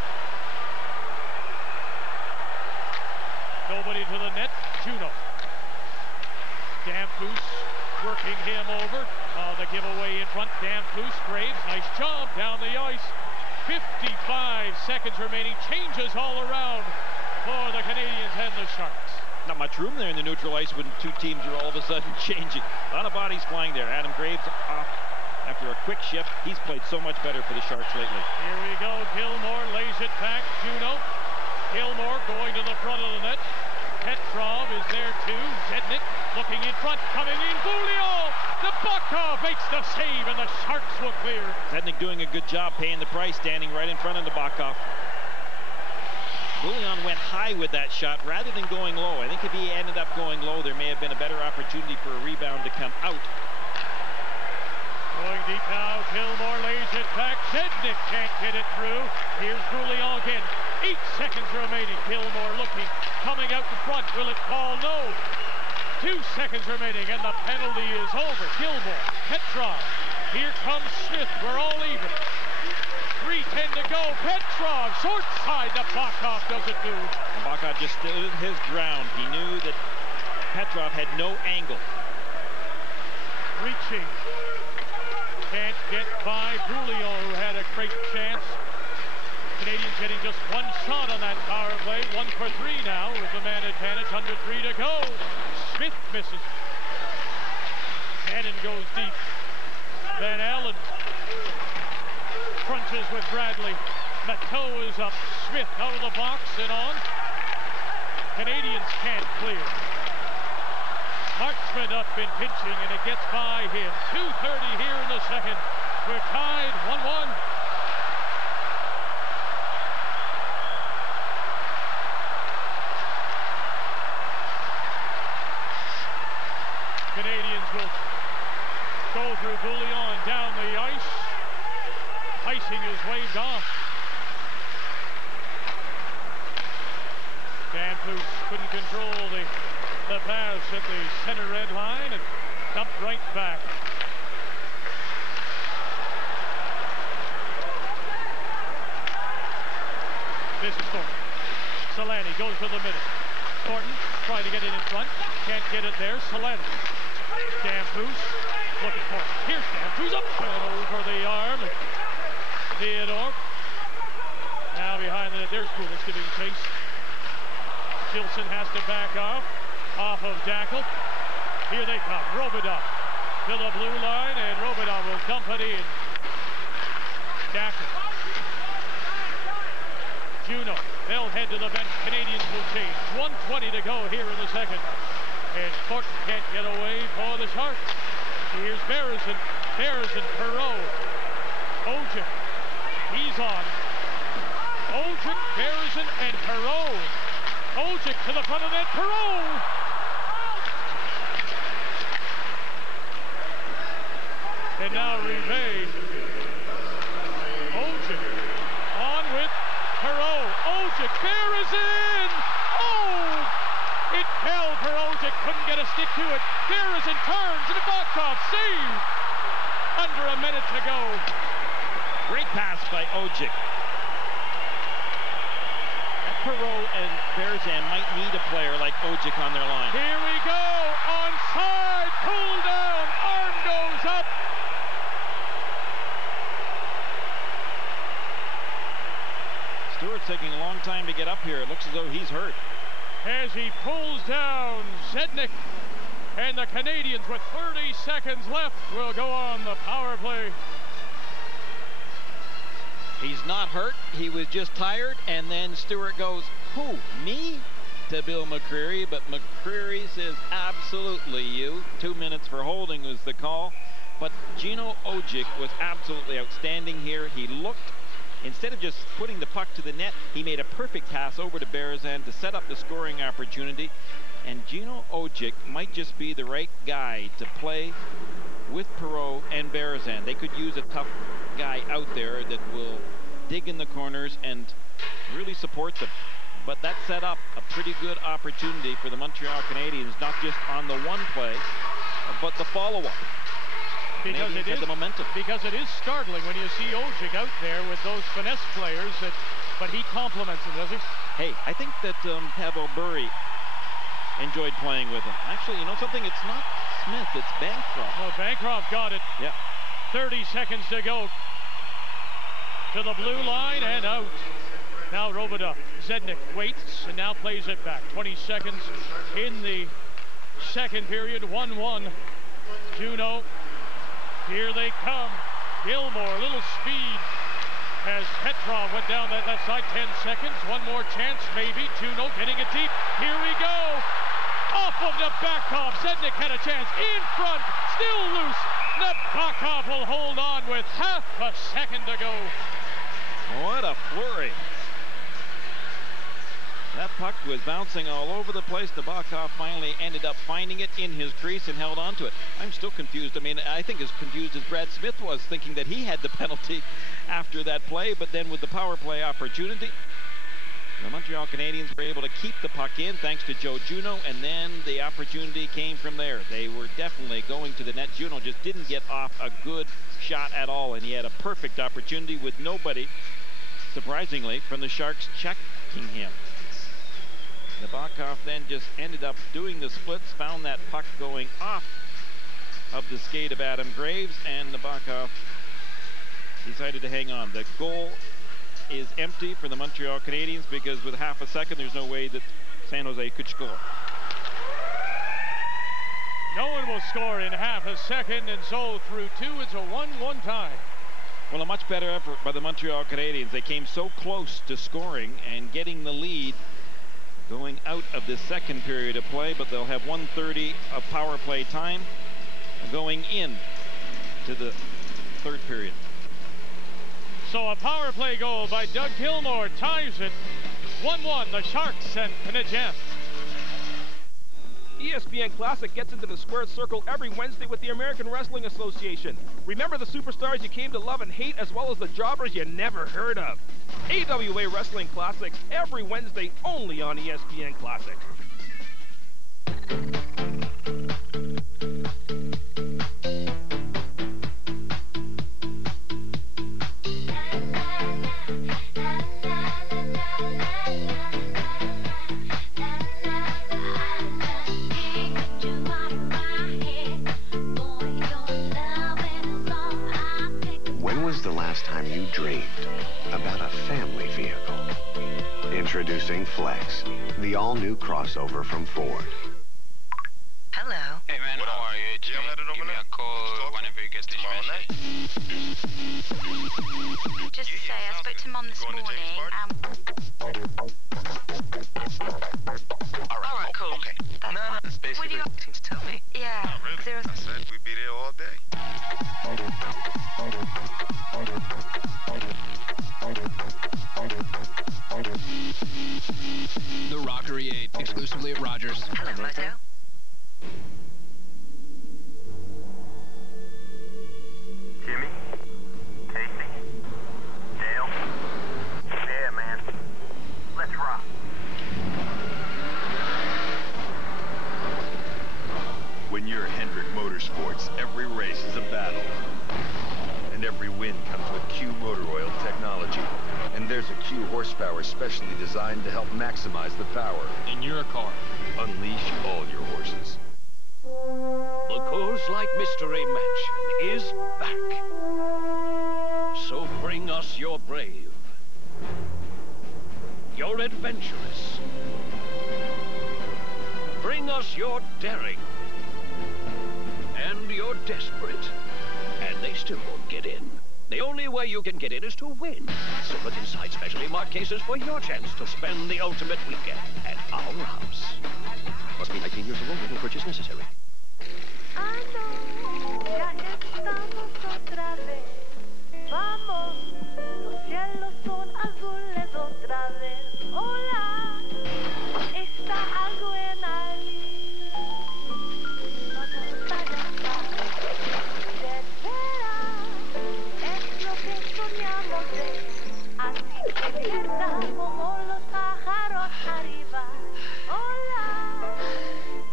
Nobody to the net. Juno. Dan Foose working him over. The giveaway in front. Dan Foose. Graves. Nice job down the ice. 55 seconds remaining. Changes all around for the Canadians and the Sharks. Not much room there in the neutral ice when two teams are all of a sudden changing. A lot of bodies flying there. Adam Graves off after a quick shift. He's played so much better for the Sharks lately. Here we go. Gilmore lays it back. Juno. Gilmore going to the front of the net. Petrov is there too. Zednik looking in front. Coming in. Bouillon. Nabokov makes the save, and the Sharks will clear. Zednik doing a good job paying the price, standing right in front of Nabokov. Bouillon went high with that shot rather than going low. I think if he ended up going low, there may have been a better opportunity for a rebound to come out. Going deep now. Gilmore lays it back. Zednik can't get it through. Here's Bouillon again. 8 seconds remaining. Gilmore looking. Coming out in front. Will it fall? No. 2 seconds remaining, and the penalty is over. Gilmore. Petrov. Here comes Smith. We're all even. 3:10 to go. Petrov, short side. Nabokov doesn't move. Nabokov just stood his ground. He knew that Petrov had no angle. Reaching. Can't get by Bouillon, who had a great chance. Canadians getting just 1 shot on that power play. 1 for 3 now with the man advantage. Under 3 to go. Smith misses. Cannon goes deep. Van Allen crunches with Bradley. Matteau is up. Smith out of the box and on. Canadians can't clear. Marchment up in pinching, and it gets by him. 2:30 here in the second. We're tied 1-1. Canadians will go through Bouillon down the ice. Icing is waved off. Dan Foose couldn't control the pass at the center red line and dumped right back. This is Thornton. Solani goes to the middle. Thornton trying to get it in front. Can't get it there. Solani. Dan Foose looking for it. Here's Dan Foose up and over the arm. Theodore. Now behind the net. There's Poulos giving chase. Gilson has to back off of Dackel. Here they come. Robidoux to the blue line, and Robidoux will dump it in. Dackel. Juno. They'll head to the bench. Canadians will change. 1:20 to go here in the second. And Thornton can't get away for the Sharks. Here's Barrison. Barrison, Perreault. Ojek. He's on. Ojek, Barrison, and Perreault. Ojek to the front of that. Perreault. And now Rivet. Ojek on with Perreault. Ojek Ojic. Bear is in! Oh! It fell for Ojic. Couldn't get a stick to it. Bear is in turns, and Nabokov saved! Under a minute to go. Great pass by Ojic. Perot and Berzan might need a player like Ojic on their line. Here we go. Onside. Pull down. Arm goes up. Stewart's taking a long time to get up here. It looks as though he's hurt. As he pulls down Zednik. And the Canadians, with 30 seconds left, will go on the power play. He's not hurt. He was just tired. And then Stewart goes, who, me? To Bill McCreary. But McCreary says, absolutely you. 2 minutes for holding was the call. But Gino Ojic was absolutely outstanding here. He looked, instead of just putting the puck to the net, he made a perfect pass over to Berzan to set up the scoring opportunity. And Gino Ojic might just be the right guy to play with Perot and Berzan. They could use a tough guy out there that will dig in the corners and really support them. But that set up a pretty good opportunity for the Montreal Canadiens, not just on the one play, but the follow-up. Because it is the momentum. Because it is startling when you see Ojic out there with those finesse players, but he complements them, does he? Hey, I think that Pavel Bure enjoyed playing with him. Actually, you know something? It's not Smith, it's Bancroft. Oh, Bancroft got it. Yeah. 30 seconds to go. To the blue line and out. Now Robidoux. Zednik waits and now plays it back. 20 seconds in the second period. 1-1. Juneau. Here they come. Gilmore, little speed as Petrov went down that left side. 10 seconds. One more chance, maybe. Juneau getting it deep. Here we go. Off of Nabokov. Zednik had a chance. In front. Still loose. Nabokov will hold on with half a second to go. What a flurry. That puck was bouncing all over the place. Nabokov finally ended up finding it in his crease and held on to it. I'm still confused. I mean, I think as confused as Brad Smith was, thinking that he had the penalty after that play, but then with the power play opportunity, the Montreal Canadiens were able to keep the puck in thanks to Joe Juneau, and then the opportunity came from there. They were definitely going to the net. Juneau just didn't get off a good shot at all, and he had a perfect opportunity with nobody, surprisingly, from the Sharks checking him. Nabokov then just ended up doing the splits, found that puck going off of the skate of Adam Graves, and Nabokov decided to hang on. The goal is empty for the Montreal Canadiens because with half a second, there's no way that San Jose could score. No one will score in half a second, and so through two, it's a 1-1 tie. Well, a much better effort by the Montreal Canadiens. They came so close to scoring and getting the lead going out of this second period of play, but they'll have 1:30 of power play time going in to the third period. So a power play goal by Doug Gilmore ties it 1-1, the Sharks and Canadiens. ESPN Classic gets into the squared circle every Wednesday with the American Wrestling Association. Remember the superstars you came to love and hate, as well as the jobbers you never heard of. AWA Wrestling Classics every Wednesday only on ESPN Classic. The last time you dreamed about a family vehicle? Introducing Flex, the all-new crossover from Ford. Hello. Hey man, how are you? Give me a call whenever you get this message. Just to say, I spoke to Mum this morning. Alright, cool. Okay. No, basically, you seems to tell me. Yeah. Not really. I said we'd be there all day. The Rockery 8, exclusively at Rogers. Hello, Moto. Jimmy? Casey? Dale? Yeah, man. Let's When you're Hendrick Motorsports, every race is a battle. And every win comes with Q Motor Oil technology. And there's a Q horsepower specially designed to help maximize the power. In your car. Unleash all your horses. The Coors Light Mystery Mansion is back. So bring us your brave, your adventurous, bring us your daring, and your desperate. And they still won't get in. The only way you can get in is to win. So look inside specially marked cases for your chance to spend the ultimate weekend at our house. Must be 19 years old. No purchase necessary. Vamos, los cielos son azules otra vez. Hola, está algo en ahí. Vamos para allá. De veras, es lo que soñamos de. Así que piensa como los pájaros arriba. Hola,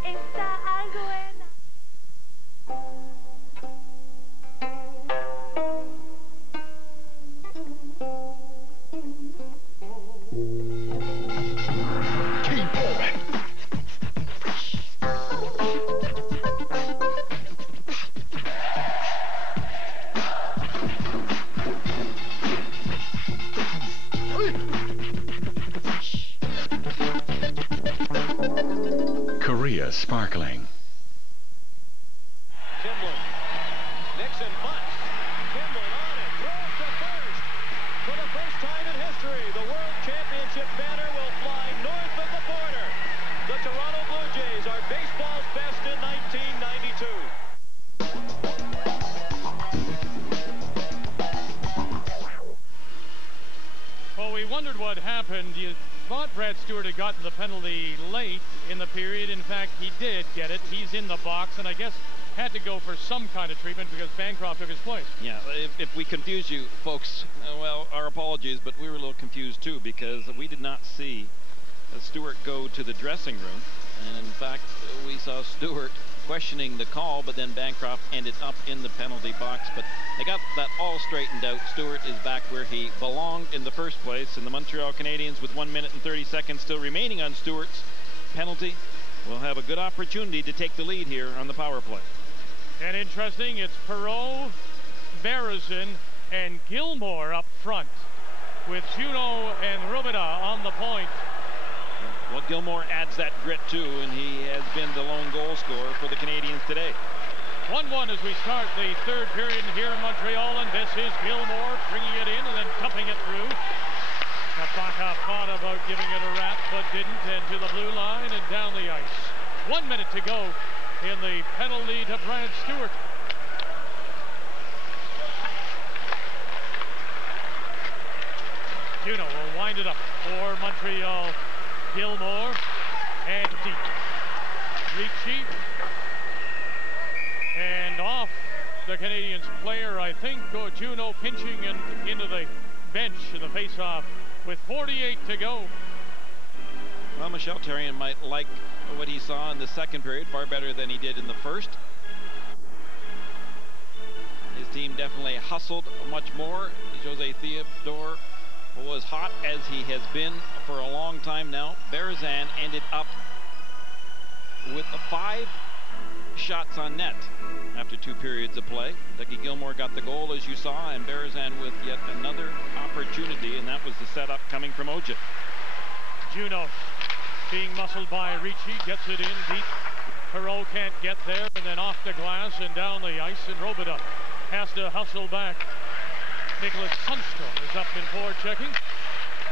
está algo en ahí. Korea sparkling. Timlin. Nixon bunts. Timlin on it. Throws to first. For the first time in history, the World Championship banner will fly north of the border. The Toronto Blue Jays are baseball's best in 1992. Well, we wondered what happened. You thought Brad Stewart had gotten the penalty late in the period. In fact, he did get it. He's in the box, and I guess had to go for some kind of treatment because Bancroft took his place. Yeah, if we confuse you, folks, well, our apologies, but we were a little confused, too, because we did not see Stewart go to the dressing room. And, in fact, we saw Stewart questioning the call, but then Bancroft ended up in the penalty box. But they got that all straightened out. Stewart is back where he belonged in the first place, and the Montreal Canadiens, with 1 minute and 30 seconds still remaining on Stewart's penalty, will have a good opportunity to take the lead here on the power play. And interesting, it's Perreault, Berezin, and Gilmore up front, with Juno and Rubida on the point. Well, Gilmore adds that grit, too, and he has been the lone goal scorer for the Canadiens today. 1-1 as we start the third period here in Montreal, and this is Gilmore bringing it in and then dumping it through. Napaka thought about giving it a wrap, but didn't, and to the blue line and down the ice. 1 minute to go in the penalty to Brad Stewart. Juno will wind it up for Montreal. Gilmore and deep. Ricci and off the Canadiens player, I think. Juno pinching and into the bench in the face-off with 48 to go. Well, Michel Therrien might like what he saw in the second period far better than he did in the first. His team definitely hustled much more. José Theodore was hot as he has been for a long time now. Berezin ended up with 5 shots on net after 2 periods of play. Dougie Gilmore got the goal, as you saw, and Berezin with yet another opportunity, and that was the setup coming from Ojit. Juno being muscled by Ricci, gets it in deep. Perreault can't get there, and then off the glass and down the ice, and Rubida has to hustle back. Nicholas Sundstrom is up in forechecking.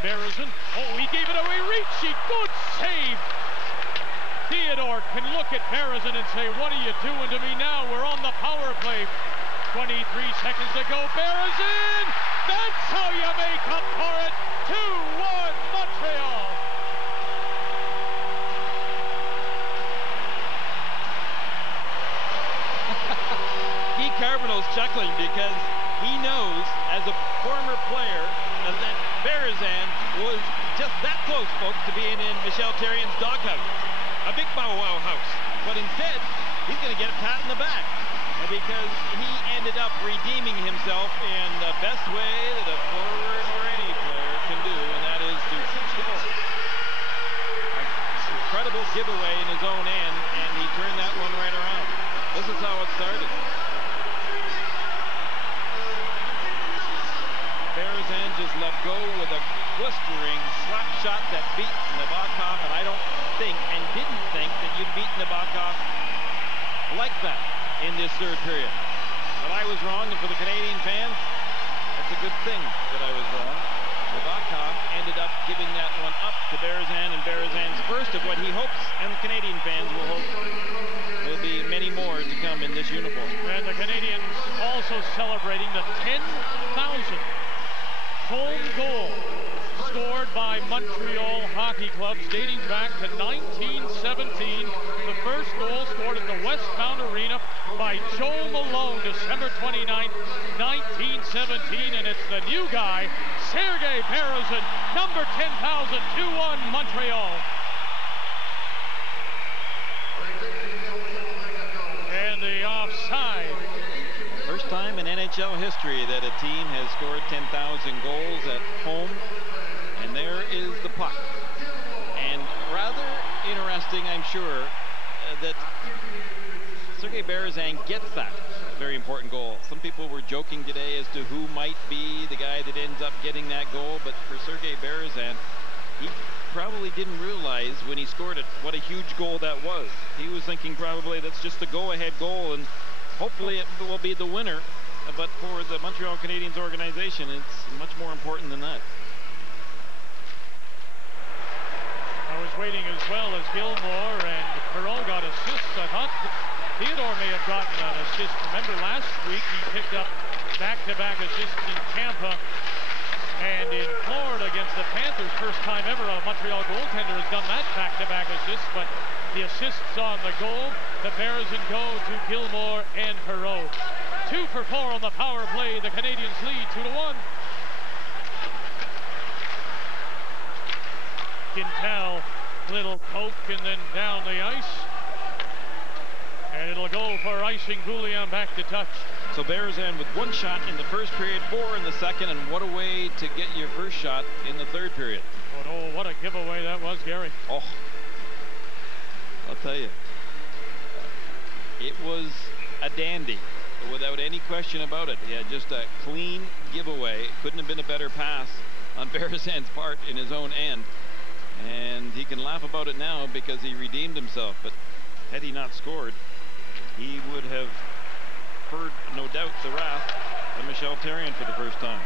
Berezin, oh, he gave it away. Ricci, good save. Theodore can look at Berezin and say, what are you doing to me now? We're on the power play. 23 seconds to go. Berezin, that's how you make up for it. 2-1 Montreal. Guy Carbonell's chuckling because he knows, as a former player, that Berezin was just that close, folks, to being in Michel Therrien's doghouse. A big bow-wow house. But instead, he's going to get a pat in the back because he ended up redeeming himself in the best way that a forward or any player can do, and that is to score. An incredible giveaway in his own end, and he turned that one right around. This is how it started. Berezan just let go with a blistering slap shot that beat Nabokov, and I don't think and didn't think that you'd beat Nabokov like that in this third period. But I was wrong, and for the Canadian fans, that's a good thing that I was wrong. Nabokov ended up giving that one up to Berezan, and Berezan's first of what he hopes, and the Canadian fans will hope, will be many more to come in this uniform. And the Canadians also celebrating the 10,000th home goal scored by Montreal hockey clubs dating back to 1917. The first goal scored at the Westbound Arena by Joe Malone, December 29th, 1917, and it's the new guy, Sergei Berezan, number 10,000, 2-1 Montreal. And the offside. First time in NHL history that a team has scored 10,000 goals at home. And there is the puck. And rather interesting, I'm sure, that Sergei Berezan gets that very important goal. Some people were joking today as to who might be the guy that ends up getting that goal. But for Sergei Berezan, he probably didn't realize when he scored it what a huge goal that was. He was thinking probably that's just the go-ahead goal, and hopefully it will be the winner. But for the Montreal Canadiens organization, it's much more important than that. I was waiting as well as Gilmore and Perreault got assists. I thought Theodore may have gotten an assist. Remember last week he picked up back-to-back assists in Tampa and in Florida against the Panthers. First time ever a Montreal goaltender has done that back-to-back assists, but the assists on the goal, the Berezan go to Gilmore and Perreault. 2 for 4 on the power play. The Canadiens lead 2-1. Quintal, little poke and then down the ice. And it'll go for icing. Goulian back to touch. So Berezan with 1 shot in the first period, 4 in the second, and what a way to get your first shot in the third period. But oh, what a giveaway that was, Gary. Oh, I'll tell you, it was a dandy, without any question about it. Yeah, just a clean giveaway. Couldn't have been a better pass on Berezan's part in his own end. And he can laugh about it now because he redeemed himself. But had he not scored, he would have heard, no doubt, the wrath of Michel Therrien for the first time.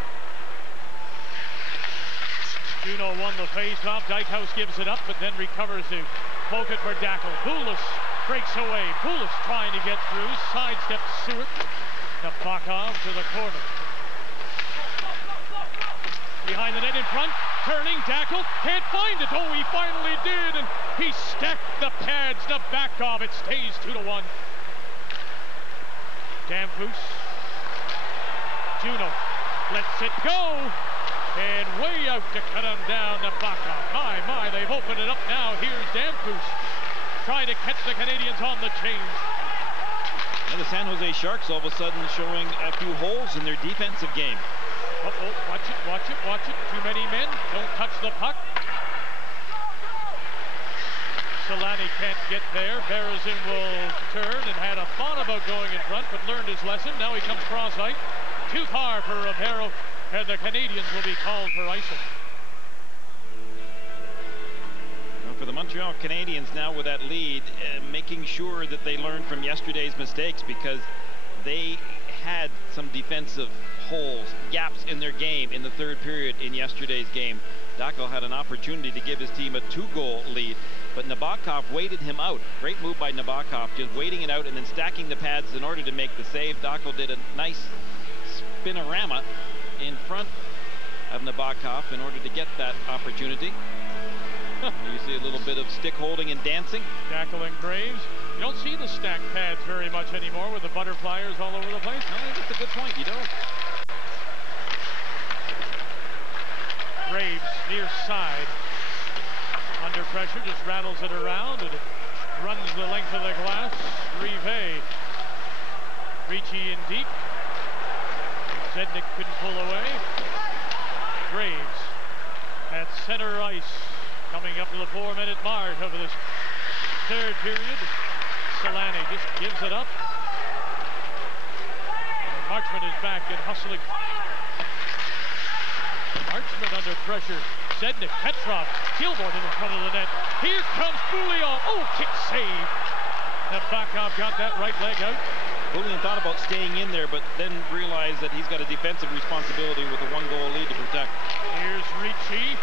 Juno won the face-off. Dykhouse gives it up, but then recovers to poke it for Dackel. Poulos breaks away. Poulos trying to get through. Sidesteps Seward. Nabokov to the corner. Behind the net in front. Turning. Dackel can't find it. Oh, he finally did, and he stacked the pads. Nabokov. It stays 2-1. Damphus. Juno lets it go. And way out to cut him down, Nabokov. My, they've opened it up now. Here's Damphus trying to catch the Canadiens on the change. And the San Jose Sharks all of a sudden showing a few holes in their defensive game. Uh-oh, watch it, watch it, watch it. Too many men, don't touch the puck. Solani can't get there. Berezan will turn and had a thought about going in front, but learned his lesson. Now he comes cross-ice. Too far for Ribeiro, and the Canadiens will be called for icing. Well, for the Montreal Canadiens now with that lead, making sure that they learn from yesterday's mistakes, because they had some defensive holes, gaps in their game in the third period in yesterday's game. Dackel had an opportunity to give his team a 2-goal lead, but Nabokov waited him out. Great move by Nabokov, just waiting it out and then stacking the pads in order to make the save. Dackel did a nice spinorama in front of Nabokov in order to get that opportunity. You see a little bit of stick holding and dancing. Dackel and Graves. You don't see the stacked pads very much anymore with the butterflies all over the place. No, that's a good point. You don't. Graves near side. Under pressure, just rattles it around. And runs the length of the glass. Rive. Ricci in deep. Zednik couldn't pull away. Graves at center ice. Coming up to the 4-minute mark of this third period. Solani just gives it up. And Marchment is back and hustling. Marchment under pressure. Zednik, Petrov, Gilmore in front of the net. Here comes Bouillon. Oh, kick save. Nabokov got that right leg out. Bouillon thought about staying in there, but then realized that he's got a defensive responsibility with a 1-goal lead to protect. Here's Ricci.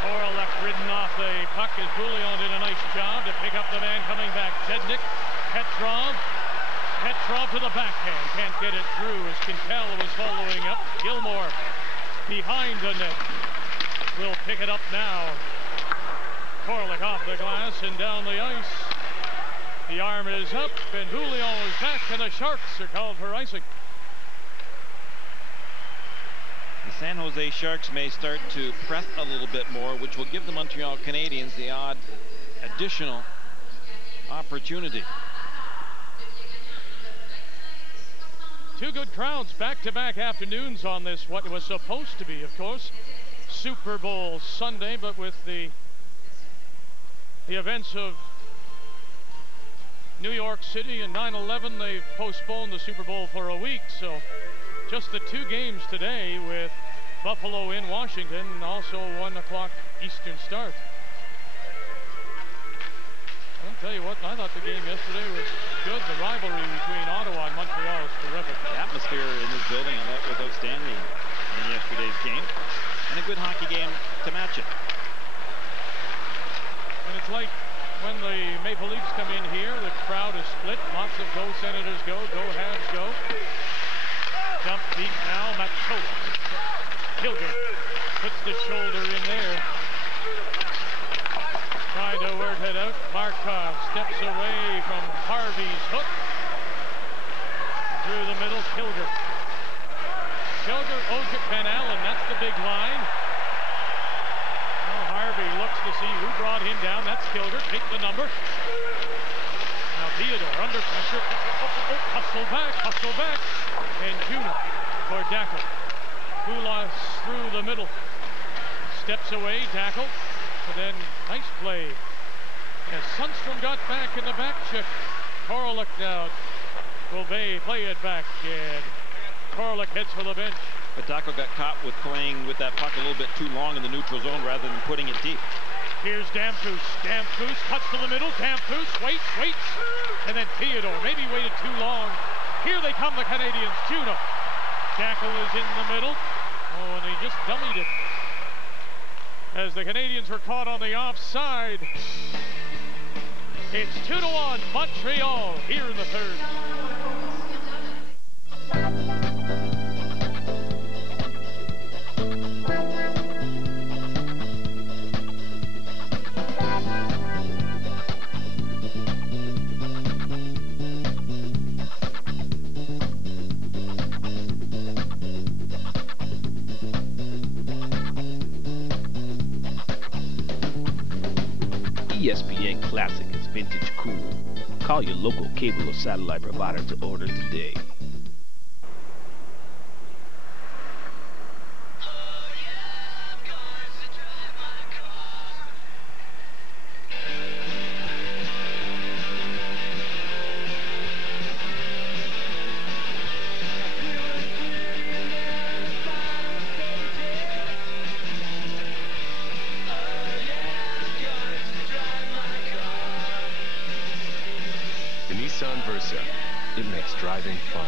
Orlek ridden off the puck as Bouillon did a nice job to pick up the man coming back. Zednik, Petrov. Petrov to the backhand. Can't get it through as Quintel was following up. Gilmore behind the net. Will pick it up now. Orlek off the glass and down the ice. The arm is up, and Bouillon is back, and the Sharks are called for icing. The San Jose Sharks may start to press a little bit more, which will give the Montreal Canadiens the odd additional opportunity. Two good crowds, back-to-back afternoons on this, what was supposed to be, of course, Super Bowl Sunday, but with the events of New York City and 9/11, they've postponed the Super Bowl for a week, so just the two games today with Buffalo in Washington, and also 1 o'clock Eastern start. I'll tell you what, I thought the game yesterday was good. The rivalry between Ottawa and Montreal is terrific. The atmosphere in this building, I thought, was outstanding in yesterday's game, and a good hockey game to match it. And it's like when the Maple Leafs come in here, the crowd is split. Lots of go Senators go Habs go. Dump deep now, Machola. Kilger puts the shoulder in there. Trying to work it out. Markov steps away from Harvey's hook. Through the middle, Kilger. Kilger, Ojek, Van Allen, that's the big line. Harvey looks to see who brought him down. That's Kilger. Take the number. Now Theodore under pressure. Hustle back. And Juno for Dackel. Pulas through the middle. Steps away, Dackel. And then nice play. As Sundstrom got back in the back check. Korolek now will play it back. And Korolek heads for the bench. But Dackel got caught with playing with that puck a little bit too long in the neutral zone rather than putting it deep. Here's Damphus. Damphus cuts to the middle. Damphus waits. And then Theodore maybe waited too long. Here they come, the Canadiens. Juno. Dackel is in the middle. Oh, and he just dummied it. As the Canadiens were caught on the offside. It's 2-1 Montreal here in the third. ESPN Classic is vintage cool. Call your local cable or satellite provider to order today. It makes driving fun.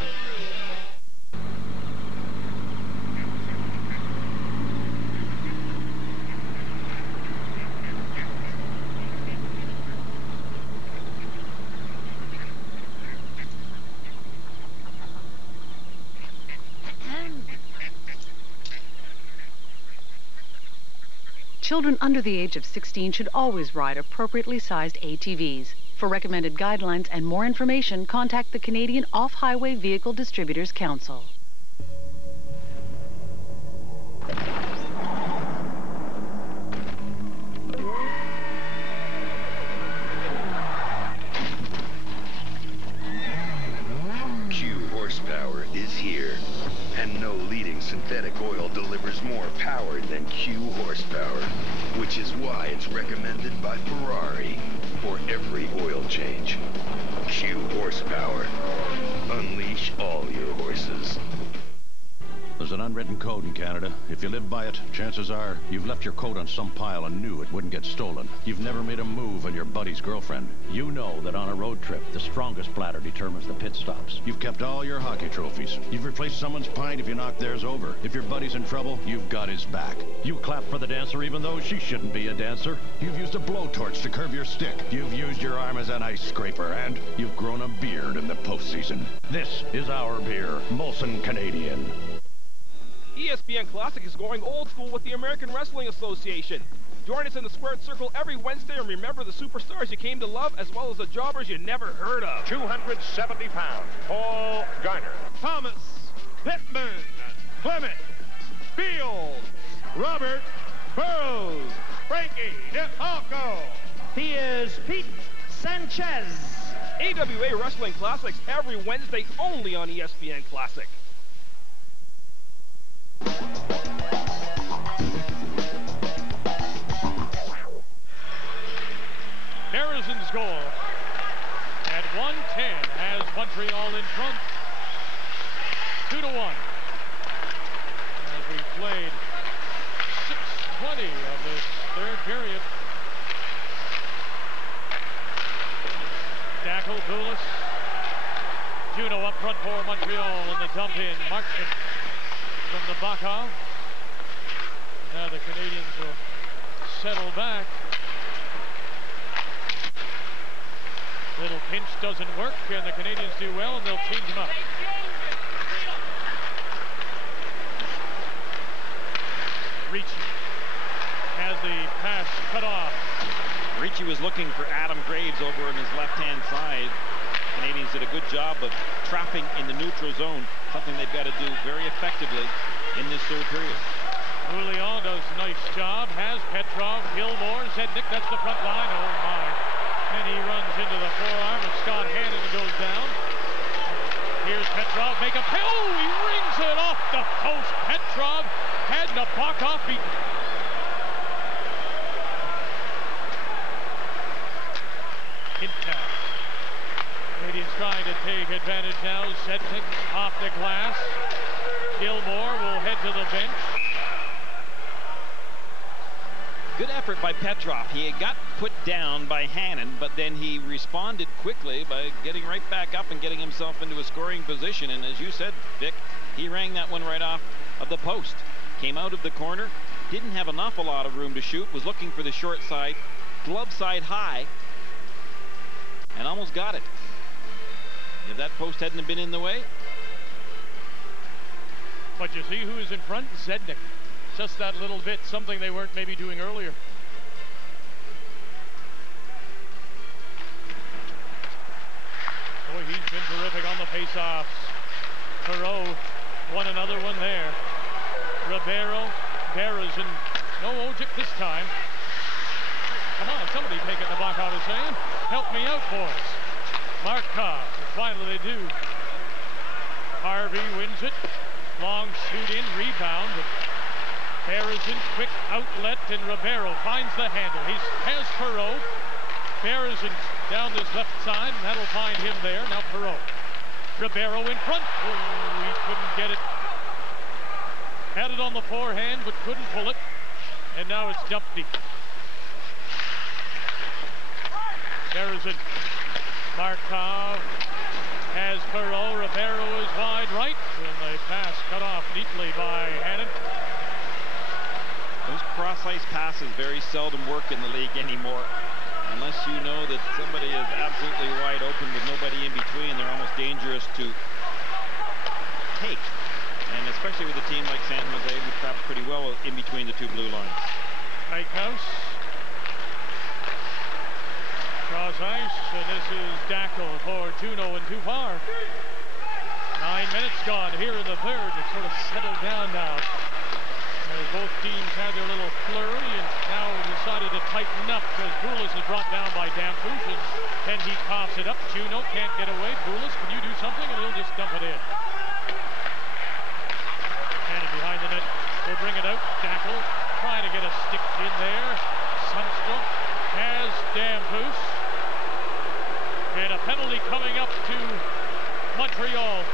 Children under the age of 16 should always ride appropriately sized ATVs. For recommended guidelines and more information, contact the Canadian Off-Highway Vehicle Distributors Council. horsepower is here. And no leading synthetic oil delivers more power than Q horsepower, which is why it's recommended by Ferrari for every oil change. Q horsepower. Unleash all your horses. There's an unwritten code in Canada. If you live by it, chances are you've left your coat on some pile and knew it wouldn't get stolen. You've never made a move on your buddy's girlfriend. You know that on a road trip, the strongest bladder determines the pit stops. You've kept all your hockey trophies. You've replaced someone's pint if you knock theirs over. If your buddy's in trouble, you've got his back. You clap for the dancer even though she shouldn't be a dancer. You've used a blowtorch to curve your stick. You've used your arm as an ice scraper, and you've grown a beard in the postseason. This is our beer, Molson Canadian. ESPN Classic is going old school with the American Wrestling Association. Join us in the squared circle every Wednesday and remember the superstars you came to love as well as the jobbers you never heard of. 270 pounds, Paul Garner. Thomas, Pittman, Clement, Fields, Robert Burrows, Frankie DeFalco. He is Pete Sanchez. AWA Wrestling Classics every Wednesday only on ESPN Classic. Harrison's goal at 1:10 has Montreal in front, 2-1. As we played 6:20 of this third period. Dackle, Poulos, Juno up front for Montreal in the dump in. Marksman from the Bakov. Now the Canadians will settle back. Little pinch doesn't work, and the Canadians do well, and they'll change him up. Ricci has the pass cut off. Ricci was looking for Adam Graves over on his left-hand side. Canadians did a good job of trapping in the neutral zone, something they've got to do very effectively in this third period. Julian does a nice job, has Petrov, Gilmore, Zednik, that's the front line, oh my. And he runs into the forearm of Scott Hannon and goes down. Here's Petrov, make a play, oh, he rings it off the post. Petrov had Nabokov beaten. Canadians trying to take advantage now. Zednik off the glass. Gilmore will head to the bench. Good effort by Petrov. He got put down by Hannon, but then he responded quickly by getting right back up and getting himself into a scoring position. And as you said, Vic, he rang that one right off of the post. Came out of the corner, didn't have an awful lot of room to shoot, was looking for the short side, glove side high, and almost got it. If that post hadn't been in the way. But you see who is in front? Zednik. Just that little bit, something they weren't maybe doing earlier. Boy, he's been terrific on the face-offs. Perot won another one there. Ribeiro, Berezin, no Ojic this time. Come on, somebody take it, Nabokov is saying. Help me out, boys. Markov, and finally they do. Harvey wins it. Long shoot in, rebound. Berezin, quick outlet, and Ribeiro finds the handle. He has Perot. Berezin down this left side, and that'll find him there. Now Perot. Ribeiro in front. Oh, he couldn't get it. Had it on the forehand, but couldn't pull it. And now it's dumped deep. Berezin. Markov has Perot. Ribeiro is wide right. And the pass cut off neatly by Hannon. Those cross-ice passes very seldom work in the league anymore. Unless you know that somebody is absolutely wide open with nobody in between, they're almost dangerous to take. And especially with a team like San Jose, who traps pretty well in between the two blue lines. Eichhaus. Cross ice, and this is Dackle for Juno and too far. 9 minutes gone here in the third. It's sort of settled down now. As both teams had their little flurry and now decided to tighten up because Poulos is brought down by Damphouche, and then he coughs it up. Juno can't get away. Poulos, can you do something? And he'll just dump it in. Montreal.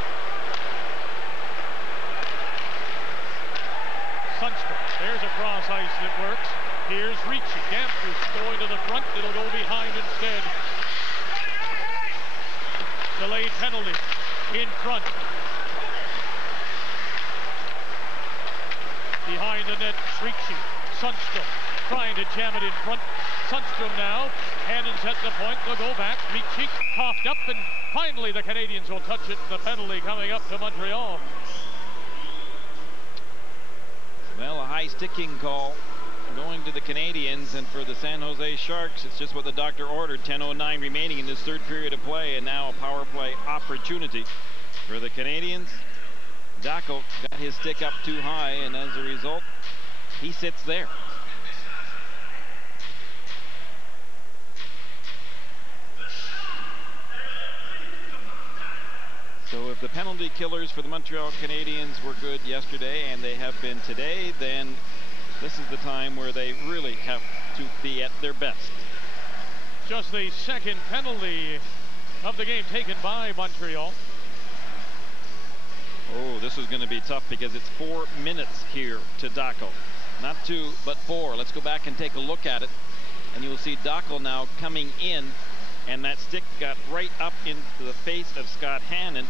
Sundstrom, there's a cross ice that works. Here's Ricci. Danfus going to the front. It'll go behind instead. Delayed penalty in front. Behind the net, Ricci. Sundstrom trying to jam it in front. Sundstrom now. Hannon's at the point. They'll go back. Ricci coughed up, and finally the Canadians will touch it. The penalty coming up to Montreal. Well, a high sticking call going to the Canadians, and for the San Jose Sharks, it's just what the doctor ordered. 10:09 remaining in this third period of play, and now a power play opportunity for the Canadians. Dacko got his stick up too high, and as a result, he sits there. So if the penalty killers for the Montreal Canadiens were good yesterday, and they have been today, then this is the time where they really have to be at their best. Just the second penalty of the game taken by Montreal. Oh, this is going to be tough because it's 4 minutes here to Dacko. Not 2, but 4. Let's go back and take a look at it. And you will see Dacko now coming in, and that stick got right up into the face of Scott Hannon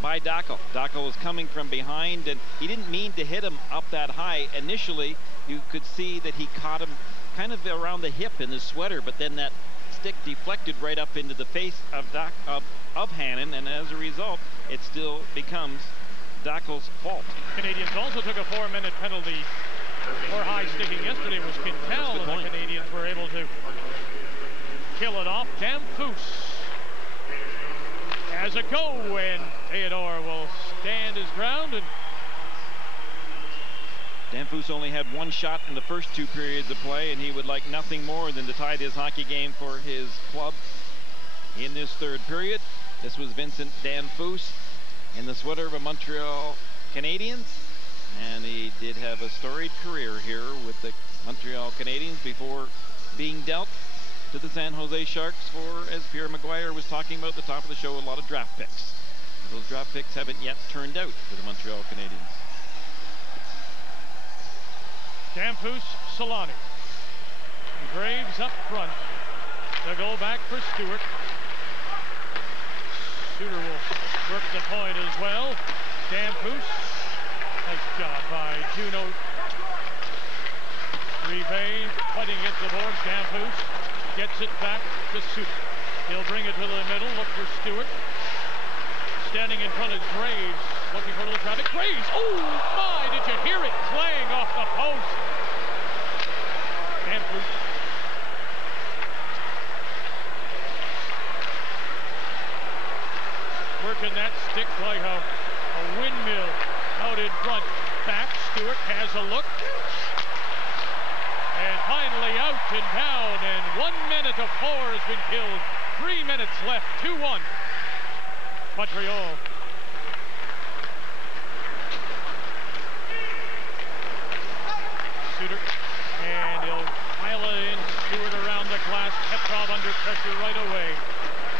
by Dacko. Dacko was coming from behind, and he didn't mean to hit him up that high. Initially, you could see that he caught him kind of around the hip in his sweater, but then that stick deflected right up into the face of Hannon, and as a result, it still becomes Dacko's fault. Canadians also took a 4-minute penalty for high sticking yesterday. Was Quintal, and the Canadians were able to kill it off. Danfus has a go, and Theodore will stand his ground. And Danfus only had 1 shot in the first 2 periods of play, and he would like nothing more than to tie this hockey game for his club in this third period. This was Vincent Danfus in the sweater of a Montreal Canadiens, and he did have a storied career here with the Montreal Canadiens before being dealt to the San Jose Sharks for, as Pierre Maguire was talking about at the top of the show, a lot of draft picks. Those draft picks haven't yet turned out for the Montreal Canadiens. Danfus, Solani. Graves up front. They'll go back for Stewart. Suter will work the point as well. Danfus. Nice job by Juno. Rive fighting against the boards. Danfus gets it back to Suter. He'll bring it to the middle. Look for Stewart. Standing in front of Graves. Looking for a little traffic. Graves! Oh my! Did you hear it clang off the post? Danfus. Working that stick like a windmill out in front. Back. Stewart has a look. And finally out and down. And 1 minute of 4 has been killed. 3 minutes left. 2-1. Montreal. Suter. And he'll pile it in. Stewart around the glass. Petrov under pressure right away.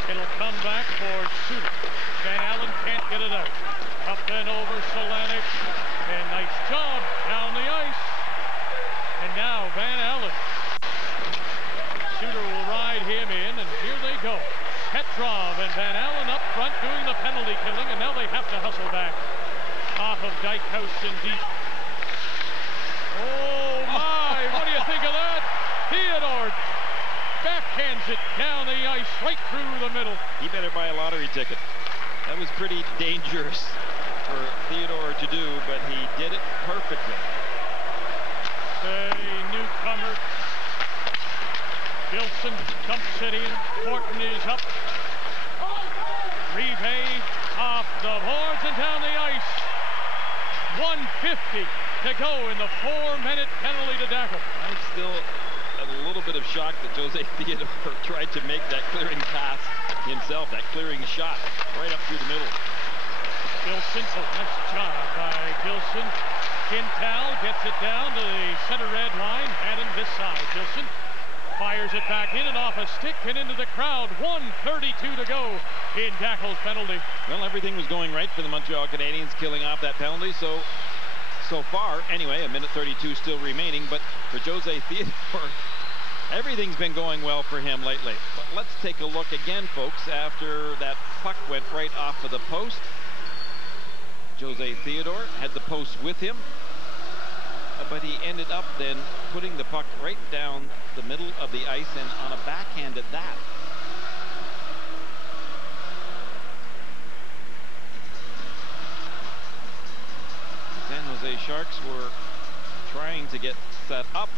It'll come back for Suter. Van Allen can't get it out. Up and over Solanic. And nice job down the ice. And now Van Allen. Suter will ride him in, and here they go. Petrov and Van Allen up front doing the penalty killing, and now they have to hustle back. Off of Dykhouse and deep. Oh my, what do you think of that? Theodore backhands it down the ice, right through the middle. He better buy a lottery ticket. That was pretty dangerous for Theodore to do, but he did it perfectly. The newcomer. Gilson dumps it in. Morton is up. Rive off the boards and down the ice. 1:50 to go in the 4-minute penalty to Dacko. I'm still a little bit of shock that José Theodore tried to make that clearing pass himself, that clearing shot right up through the middle. Gilson, nice job by Gilson. Quintal gets it down to the center red line. Hannon this side. Gilson Fires it back in and off a stick and into the crowd. 1:32 to go in Dackel's penalty. Well, everything was going right for the Montreal Canadiens, killing off that penalty. So far, anyway, 1:32 still remaining. But for José Theodore, everything's been going well for him lately. But let's take a look again, folks, after that puck went right off of the post. José Theodore had the post with him, but he ended up then putting the puck right down the middle of the ice and on a backhand at that. The San Jose Sharks were trying to get set up.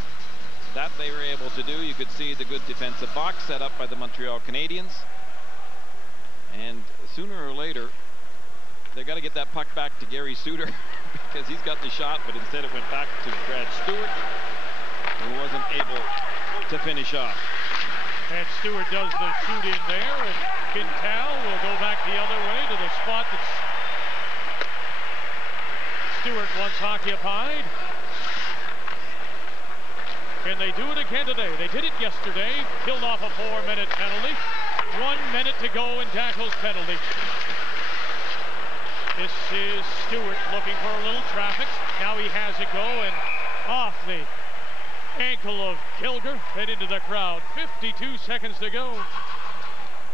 That they were able to do. You could see the good defensive box set up by the Montreal Canadiens. And sooner or later, they've got to get that puck back to Gary Suter because he's got the shot, but instead it went back to Brad Stewart, who wasn't able to finish off. And Stewart does the shoot in there, and Quintal will go back the other way to the spot that Stewart once occupied. Can they do it again today? They did it yesterday, killed off a 4-minute penalty. 1 minute to go in Dackel's penalty. This is Stewart looking for a little traffic. Now he has it go, and off the ankle of Kilger and into the crowd. 52 seconds to go.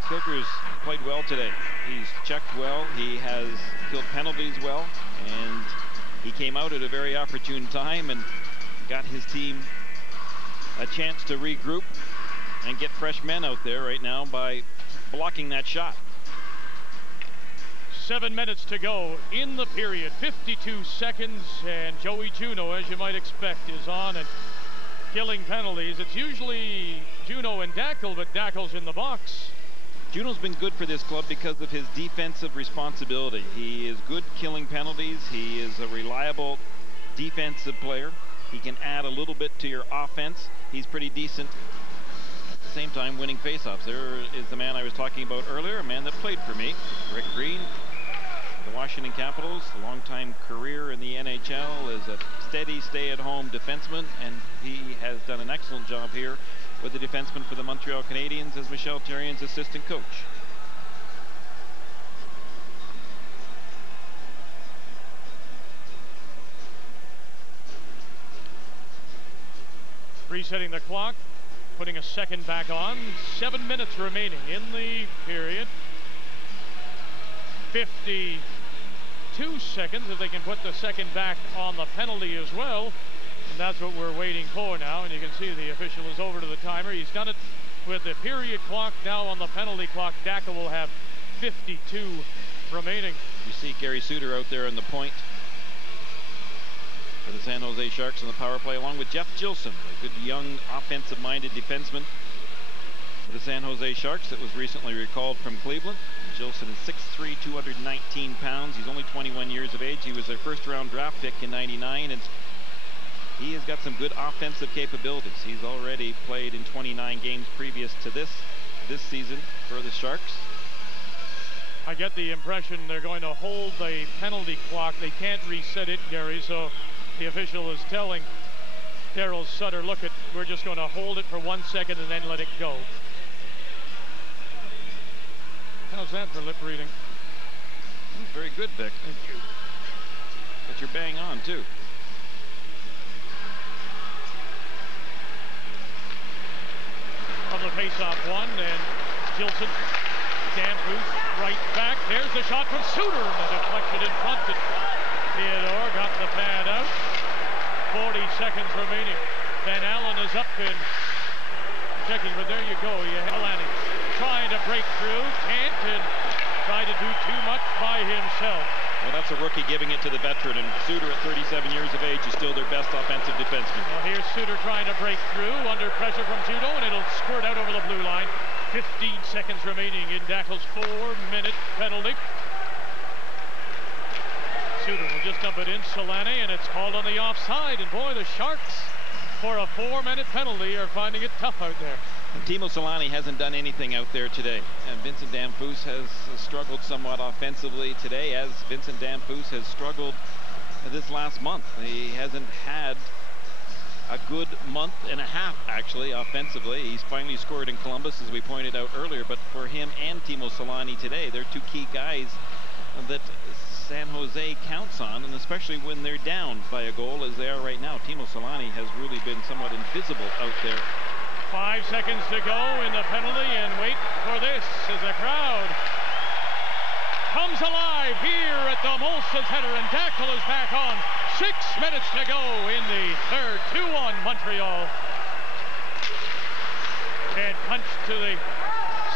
Kilger's played well today. He's checked well. He has killed penalties well, and he came out at a very opportune time and got his team a chance to regroup and get fresh men out there right now by blocking that shot. 7 minutes to go in the period. 52 seconds, and Joey Juneau, as you might expect, is on and killing penalties. It's usually Juneau and Dackel, but Dackel's in the box. Juneau's been good for this club because of his defensive responsibility. He is good killing penalties. He is a reliable defensive player. He can add a little bit to your offense. He's pretty decent at the same time winning faceoffs. There is the man I was talking about earlier, a man that played for me, Rick Green. The Washington Capitals, a long-time career in the NHL, is a steady stay-at-home defenseman, and he has done an excellent job here with the defenseman for the Montreal Canadiens as Michel Therrien's assistant coach. Resetting the clock, putting a second back on. 7 minutes remaining in the period. 52 seconds if they can put the second back on the penalty as well. And that's what we're waiting for now. And you can see the official is over to the timer. He's done it with the period clock now on the penalty clock. Dackel will have 52 remaining. You see Gary Suter out there in the point for the San Jose Sharks on the power play, along with Jeff Gilson, a good young offensive-minded defenseman for the San Jose Sharks that was recently recalled from Cleveland. Gilson is 6'3", 219 pounds. He's only 21 years of age. He was their first-round draft pick in '99, and he has got some good offensive capabilities. He's already played in 29 games previous to this season for the Sharks. I get the impression they're going to hold the penalty clock. They can't reset it, Gary, so the official is telling Daryl Sutter, look, we're just going to hold it for 1 second and then let it go. How's that for lip reading? Very good, Vic. Thank you. But you're bang on, too. On the face-off one, and Gilson, Danfus, right back. There's the shot from Suter, and the deflection in front. And Theodore got the pad out. 40 seconds remaining. Van Allen is up and checking, but there you go. You have Alani trying to break through, can't, and try to do too much by himself. Well, that's a rookie giving it to the veteran, and Suter at 37 years of age is still their best offensive defenseman. Well, here's Suter trying to break through under pressure from Juneau, and it'll squirt out over the blue line. 15 seconds remaining in Dackel's 4-minute penalty. Suter will just dump it in, Solani, and it's called on the offside. And boy, the Sharks, for a 4-minute penalty, are finding it tough out there. And Timo Solani hasn't done anything out there today. And Vincent Danfus has struggled somewhat offensively today, as Vincent Danfus has struggled this last month. He hasn't had a good month and a half, actually, offensively. He's finally scored in Columbus, as we pointed out earlier, but for him and Timo Solani today, they're two key guys that San Jose counts on, and especially when they're down by a goal, as they are right now. Timo Solani has really been somewhat invisible out there. 5 seconds to go in the penalty, and wait for this as the crowd comes alive here at the Molson Center, and Dackle is back on. 6 minutes to go in the third. 2-1 Montreal. And punched to the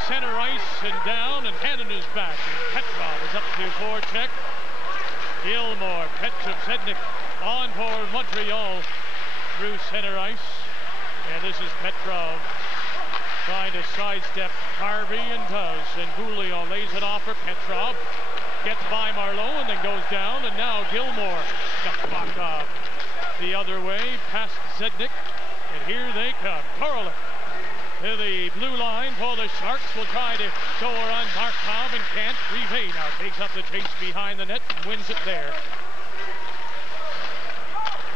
center ice and down, and Hannon is back. And Petrov is up to forecheck. Gilmore, Petrov, Sednik on for Montreal through center ice. And this is Petrov trying to sidestep Harvey, and does. And Bouillon lays it off for Petrov. Gets by Marleau and then goes down. And now Gilmore. Nabokov the other way past Sednik. And here they come. Korolev to the blue line for the Sharks. Will try to go around Barkov and can't. Rivet now takes up the chase behind the net and wins it there.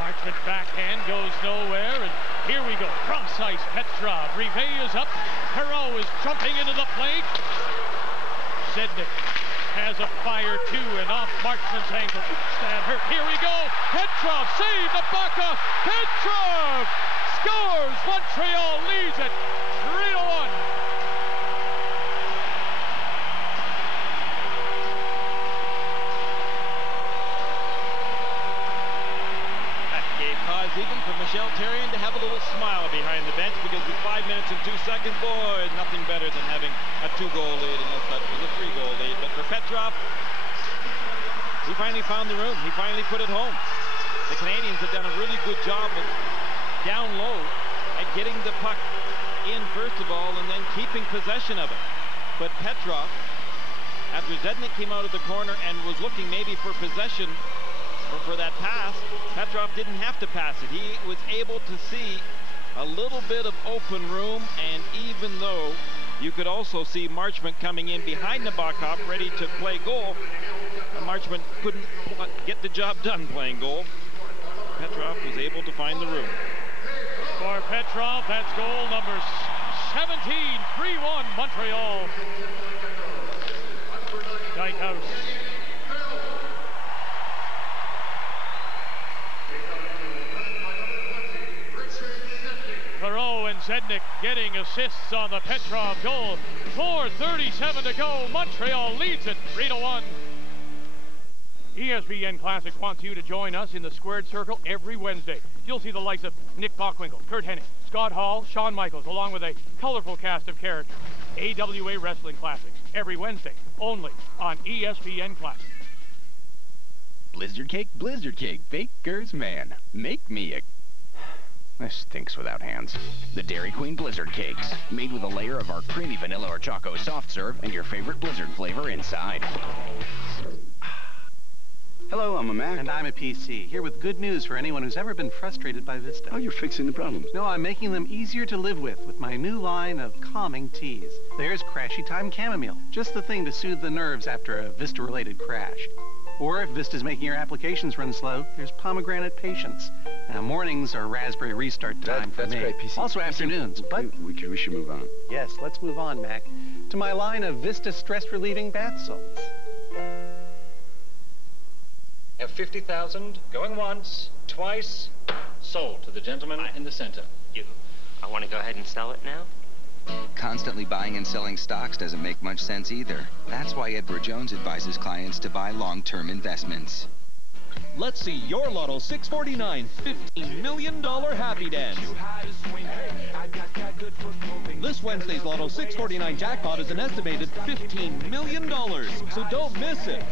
Marchment backhand goes nowhere, and here we go. Cross ice, Petrov. Rivet is up. Perreault is jumping into the plate. Sednik has a fire too, and off Marchment's ankle. Oops, that hurt. Here we go. Petrov save Nabokov. Petrov scores. Montreal leads it 3-1. Even for Michel Therrien to have a little smile behind the bench, because with 5 minutes and 2 seconds, boy, nothing better than having a 2-goal lead, unless that was a 3-goal lead. But for Petrov, he finally found the room. He finally put it home. The Canadians have done a really good job of down low at getting the puck in, first of all, and then keeping possession of it. But Petrov, after Sednik came out of the corner and was looking maybe for possession, or for that pass, Petrov didn't have to pass it. He was able to see a little bit of open room, and even though you could also see Marchment coming in behind Nabokov ready to play goal, Marchment couldn't get the job done playing goal. Petrov was able to find the room. For Petrov, that's goal number 17, 3-1 Montreal. Dykhouse. Perreault and Sednik getting assists on the Petrov goal. 4:37 to go. Montreal leads it 3-1. ESPN Classics wants you to join us in the Squared Circle every Wednesday. You'll see the likes of Nick Bockwinkel, Kurt Hennig, Scott Hall, Shawn Michaels, along with a colorful cast of characters. AWA Wrestling Classics every Wednesday, only on ESPN Classics. Blizzard cake, baker's man. Make me a... This stinks without hands. The Dairy Queen Blizzard Cakes, made with a layer of our creamy vanilla or choco soft serve and your favorite Blizzard flavor inside. Hello, I'm a Mac. And I'm a PC, here with good news for anyone who's ever been frustrated by Vista. Oh, you're fixing the problems. No, I'm making them easier to live with my new line of calming teas. There's Crashy Time Chamomile, just the thing to soothe the nerves after a Vista-related crash. Or if Vista's making your applications run slow, there's Pomegranate Patience. Now, mornings are raspberry restart time for me. That's great, PC. Also afternoons, but... We should move on. Yes, let's move on, Mac, to my line of Vista stress-relieving bath salts. Have 50,000, going once, twice, sold to the gentleman in the center. I want to go ahead and sell it now? Constantly buying and selling stocks doesn't make much sense either. That's why Edward Jones advises clients to buy long-term investments. Let's see your Lotto 649 $15 million happy dance. This Wednesday's Lotto 649 jackpot is an estimated $15 million, so don't miss it.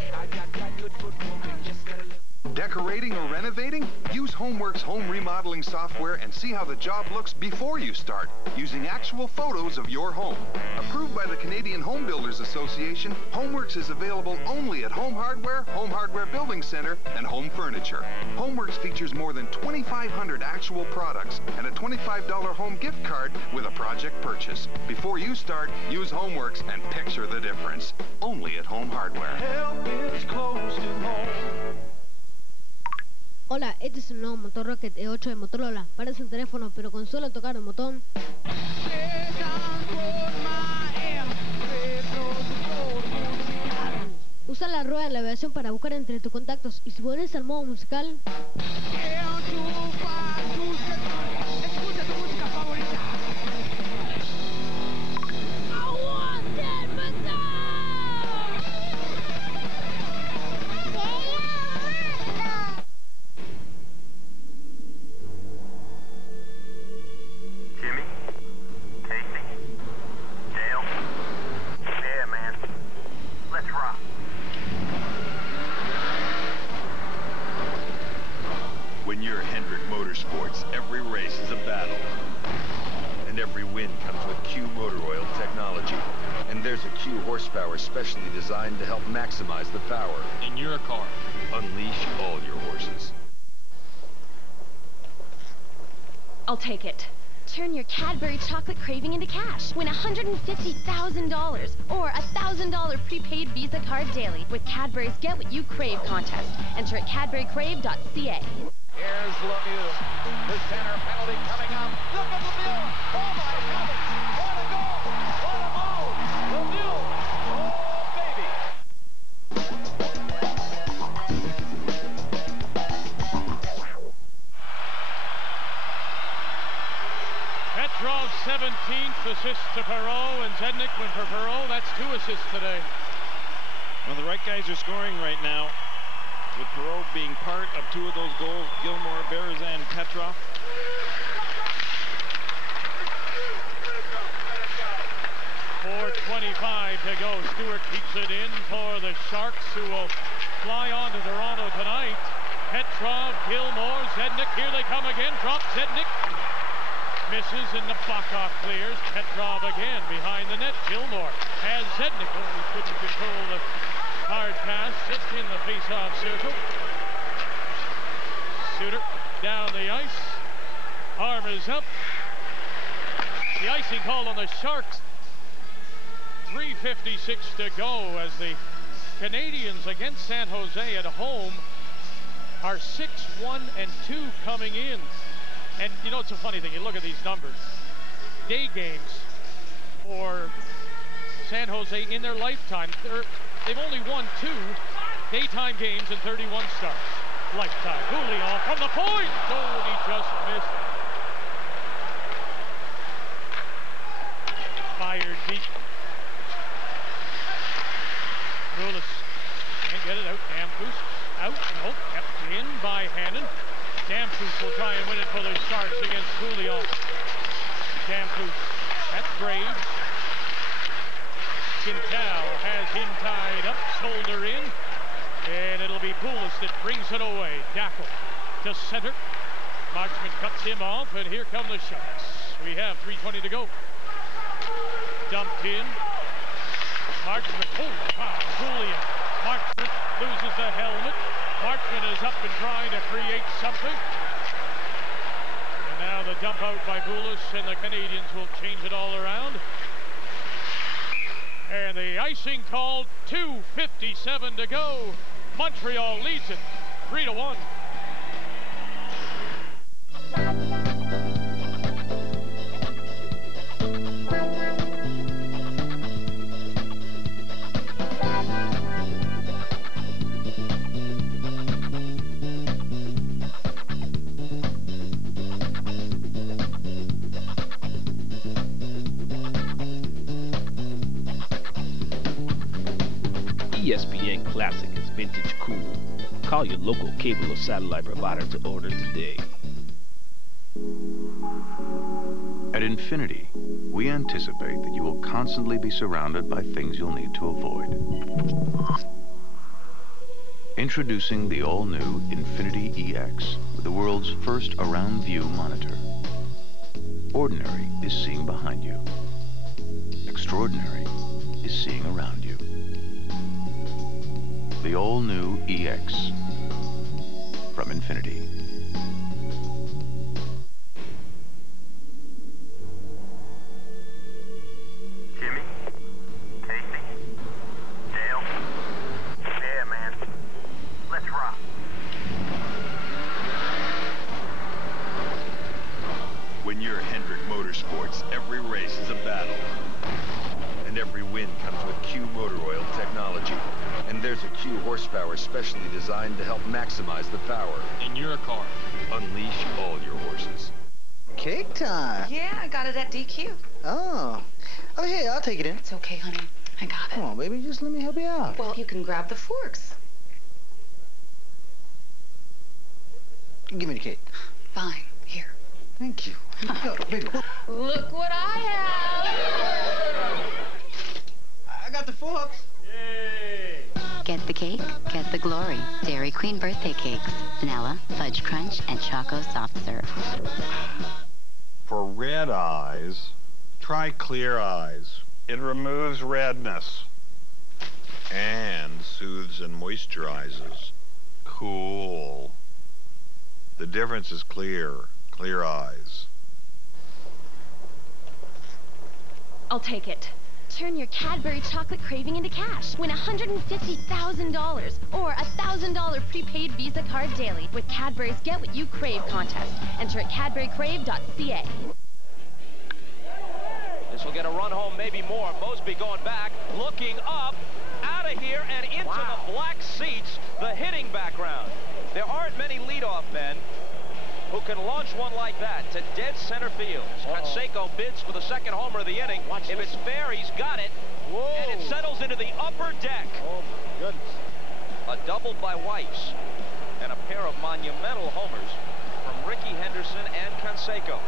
Decorating or renovating? Use Homeworks home remodeling software and see how the job looks before you start, using actual photos of your home. Approved by the Canadian Home Builders Association, Homeworks is available only at Home Hardware Building Center, and Home Furniture. Homeworks features more than 2,500 actual products and a $25 home gift card with a project purchase. Before you start, use Homeworks and picture the difference. Only at Home Hardware. Help is close to home. Hola, este es el nuevo motor Rocket E8 de Motorola. Parece un teléfono, pero con solo tocar el botón usa la rueda de navegación para buscar entre tus contactos y si pones al modo musical Escucha tu música favorita. Jimmy? Casey? Dale? Yeah, man. Let's rock. When you're Hendrick Motorsports, every race is a battle. And every win comes with Q motor oil technology. And there's a Q horsepower specially designed to help maximize the power. In your car. Unleash all your horses. I'll take it. Turn your Cadbury chocolate craving into cash. Win $150,000 or a $1,000 prepaid Visa card daily with Cadbury's Get What You Crave contest. Enter at cadburycrave.ca. Here's Lemieux. The center penalty coming up. Look at Lemieux. Oh, my heavens. What a goal. What a move. Lemieux. Oh, baby. Petrov's 17th assist to Perreault, and Zednik went for Perreault. That's 2 assists today. Well, the right guys are scoring right now, with Perreault being part of 2 of those goals, Gilmore, Berezan, Petrov. .425 to go. Stewart keeps it in for the Sharks, who will fly on to Toronto tonight. Petrov, Gilmore, Zednik, here they come again. Drop Zednik. Misses and Nabokov clears. Petrov again behind the net. Gilmore has Zednik. Oh, he couldn't control the hard pass. Just in the face-off circle. Suter down the ice. Arm is up. The icing call on the Sharks. 3:56 to go as the Canadiens against San Jose at home are 6-1-2 coming in. And you know, it's a funny thing. You look at these numbers. Day games for San Jose in their lifetime. They've only won 2 daytime games in 31 starts. Lifetime. Julio from the point. Oh, and he just missed. Fired deep. Rulis can't get it out. Damphus out. Nope. Kept in by Hannon. Damphus will try and win it for the Sharks against Julio. Damphus at Graves. Quintal has him tied up, shoulder in, and it'll be Poulos that brings it away. Dackel to center. Marchment cuts him off, and here come the Sharks. We have 3:20 to go. Dumped in. Marchment, oh wow, Julian. Marchment loses the helmet. Marchment is up and trying to create something. And now the dump out by Poulos, and the Canadiens will change it all around. And the icing called. 2:57 to go. Montreal leads it 3-1. ESPN Classic is vintage cool. Call your local cable or satellite provider to order today. At Infinity, we anticipate that you will constantly be surrounded by things you'll need to avoid. Introducing the all-new Infinity EX with the world's first around-view monitor. Ordinary is seeing behind you. Extraordinary is seeing around you. The all-new EX from Infinity. Jimmy? Casey? Dale? Yeah, man. Let's rock. every win comes with Q motor oil technology. And there's a Q horsepower specially designed to help maximize the power. In your car. Unleash all your horses. Cake time. Yeah, I got it at DQ. Oh. Oh, yeah, I'll take it in. It's okay, honey. I got it. Come on, baby, just let me help you out. Well, you can grab the forks. Give me the cake. Fine. Here. Thank you. Baby. Look what I have. I got the forks. Get the cake, get the glory. Dairy Queen birthday cakes. Vanilla, fudge crunch, and choco soft serve. For red eyes, try Clear Eyes. It removes redness and soothes and moisturizes. Cool. The difference is clear. Clear Eyes. I'll take it. Turn your Cadbury chocolate craving into cash. Win $150,000 or a $1,000 prepaid Visa card daily with Cadbury's Get What You Crave contest. Enter at cadburycrave.ca. This will get a run home, maybe more. Mosby going back, looking up, out of here, and into the black seats, the hitting background. There aren't many leadoff men who can launch one like that to dead center field. Canseco bids for the second homer of the inning. If it's fair, he's got it. Whoa. And it settles into the upper deck. Oh, my goodness. A double by Weiss and a pair of monumental homers from Ricky Henderson and Canseco.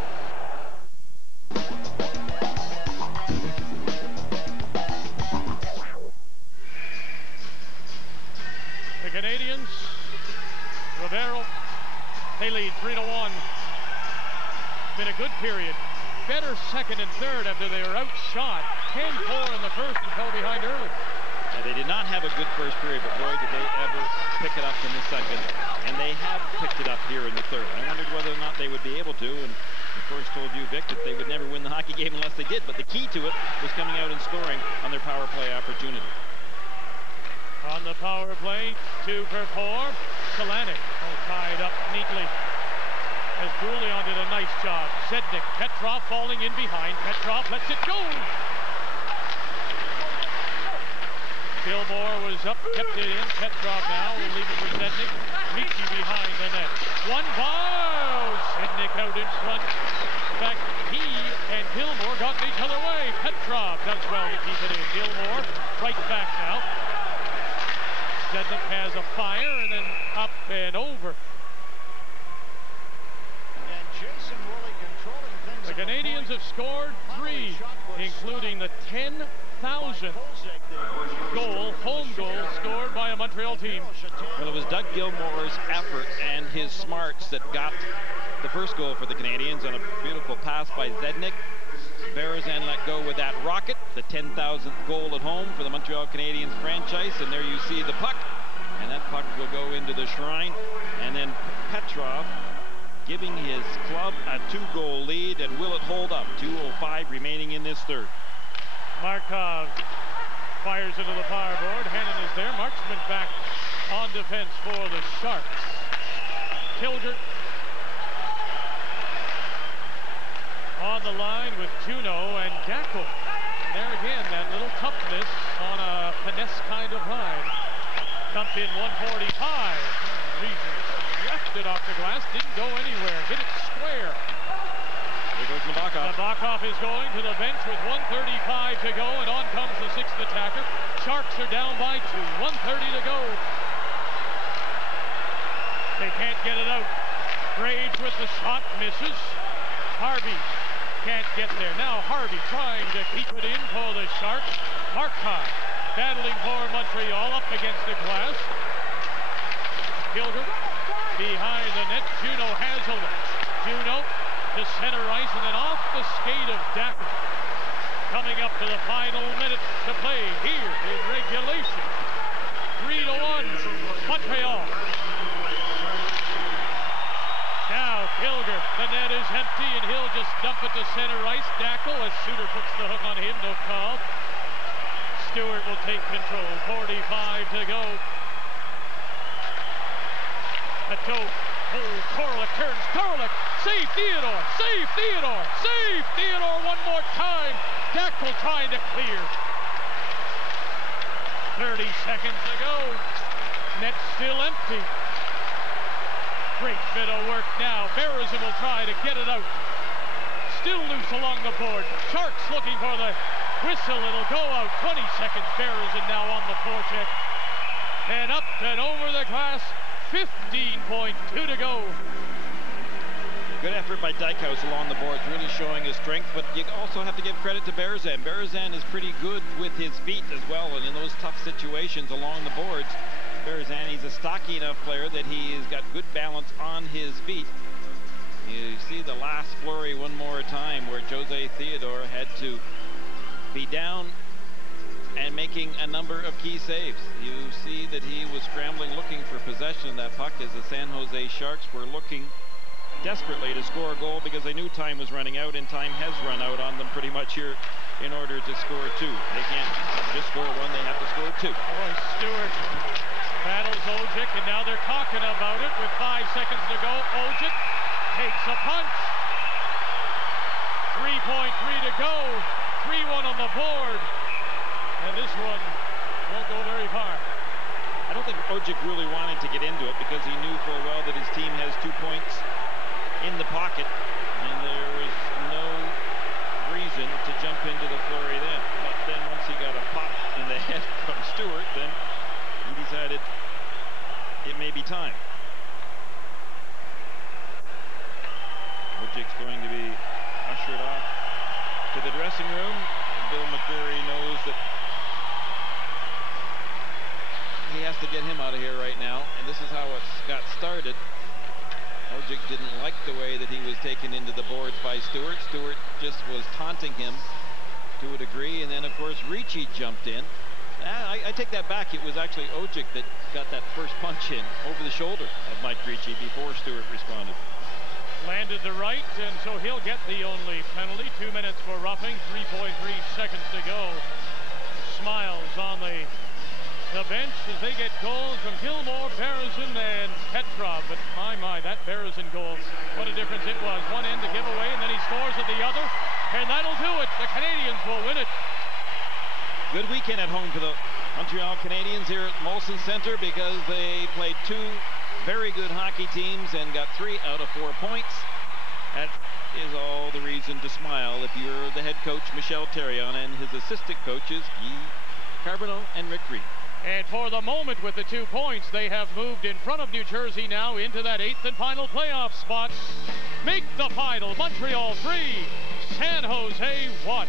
The Canadians, Rivero, they lead 3-1. Been a good period. Better second and third after they were outshot. 10-4 in the first and fell behind early. Yeah, they did not have a good first period, but boy, did they ever pick it up in the second. And they have picked it up here in the third. I wondered whether or not they would be able to. And of course told you, Vic, that they would never win the hockey game unless they did. But the key to it was coming out and scoring on their power play opportunity. On the power play, 2 for 4. Kalanick tied up neatly. As Brouillon did a nice job. Zednik, Petrov falling in behind. Petrov lets it go. Gilmore was up, kept it in. Petrov now will leave it for Zednik. Ricci behind the net. One ball. Zednik out in front. In fact, he and Gilmore got each other way. Petrov does well to keep it in. Gilmore right back now. Zednik has a fire and then up and over. The Canadians have scored 3, including the 10,000th goal, home goal, scored by a Montreal team. Well, it was Doug Gilmore's effort and his smarts that got the first goal for the Canadians on a beautiful pass by Zednik. Berezan let go with that rocket, the 10,000th goal at home for the Montreal Canadiens franchise. And there you see the puck. And that puck will go into the shrine. And then Petrov giving his club a 2-goal lead. And will it hold up? 2:05 remaining in this third. Markov fires into the power board. Hannon is there. Marchment back on defense for the Sharks. Kilger on the line with Juno and Gackel. There again, that little toughness on a finesse kind of line. Dumped in 145. Reason left it off the glass, didn't go anywhere. Hit it square. There goes Nabokov. Nabokov is going to the bench with 1:35 to go, and on comes the 6th attacker. Sharks are down by 2. 1:30 to go. They can't get it out. Graves with the shot, misses. Harvey can't get there. Now Harvey trying to keep it in for the Sharks. Markov battling for Montreal up against the glass. Kilger behind the net. Juno has a look. Juno to center ice and then off the skate of Dacker. Coming up to the final minute to play here in regulation. 3-1 Montreal. Now Kilger, the net is empty and he'll just dump it to center ice. Dackel, as Suter puts the hook on him, no call. Stewart will take control. 45 to go. A toe. Oh, Korlick turns. Korlick. Save Theodore. Save Theodore. Save Theodore one more time. Dackel trying to clear. 30 seconds to go. Net still empty. Great bit of work now. Berezin will try to get it out. Still loose along the board. Sharks looking for the whistle. It'll go out. 20 seconds. Berezin now on the forecheck. And up and over the glass. 15.2 to go. Good effort by Dykhouse along the boards, really showing his strength, but you also have to give credit to Berezin. Berezin is pretty good with his feet as well, and in those tough situations along the boards, Berezin, he's a stocky enough player that he has got good balance on his feet. You see the last flurry one more time where José Theodore had to be down and making a number of key saves. You see that he was scrambling, looking for possession of that puck as the San Jose Sharks were looking desperately to score a goal because they knew time was running out, and time has run out on them pretty much here in order to score two. They can't just score one, they have to score two. Boy, Stewart battles Ojic, and now they're talking about it with 5 seconds to go. Ojic takes a punch. 3.3 to go. 3-1 on the board. And this one won't go very far. I don't think Ojic really wanted to get into it because he knew full well that his team has 2 points in the pocket, and there was no reason to jump into the flurry then. But then once he got a pop in the head from Stewart, then he decided it may be time. Ojic's going to be ushered off to the dressing room. Bill McCreary knows that he has to get him out of here right now, and this is how it got started. Ojic didn't like the way that he was taken into the boards by Stewart. Stewart just was taunting him to a degree, and then of course Ricci jumped in. I take that back. It was actually Ojic that got that first punch in over the shoulder of Mike Ricci before Stewart responded. Landed the right, and so he'll get the only penalty. 2 minutes for roughing, 3.3 seconds to go. Smiles on the bench as they get goals from Gilmore, Berezin, and Petrov. But my, that Berezin goal, what a difference it was. One end to give away, and then he scores at the other, and that'll do it. The Canadiens will win it. Good weekend at home for the Montreal Canadiens here at Molson Center because they played 2 very good hockey teams and got 3 out of 4 points. That is all the reason to smile if you're the head coach, Michel Therrien, and his assistant coaches, Guy Carbonneau and Rick Reed. And for the moment, with the 2 points, they have moved in front of New Jersey now into that 8th and final playoff spot. Make the final Montreal 3, San Jose 1.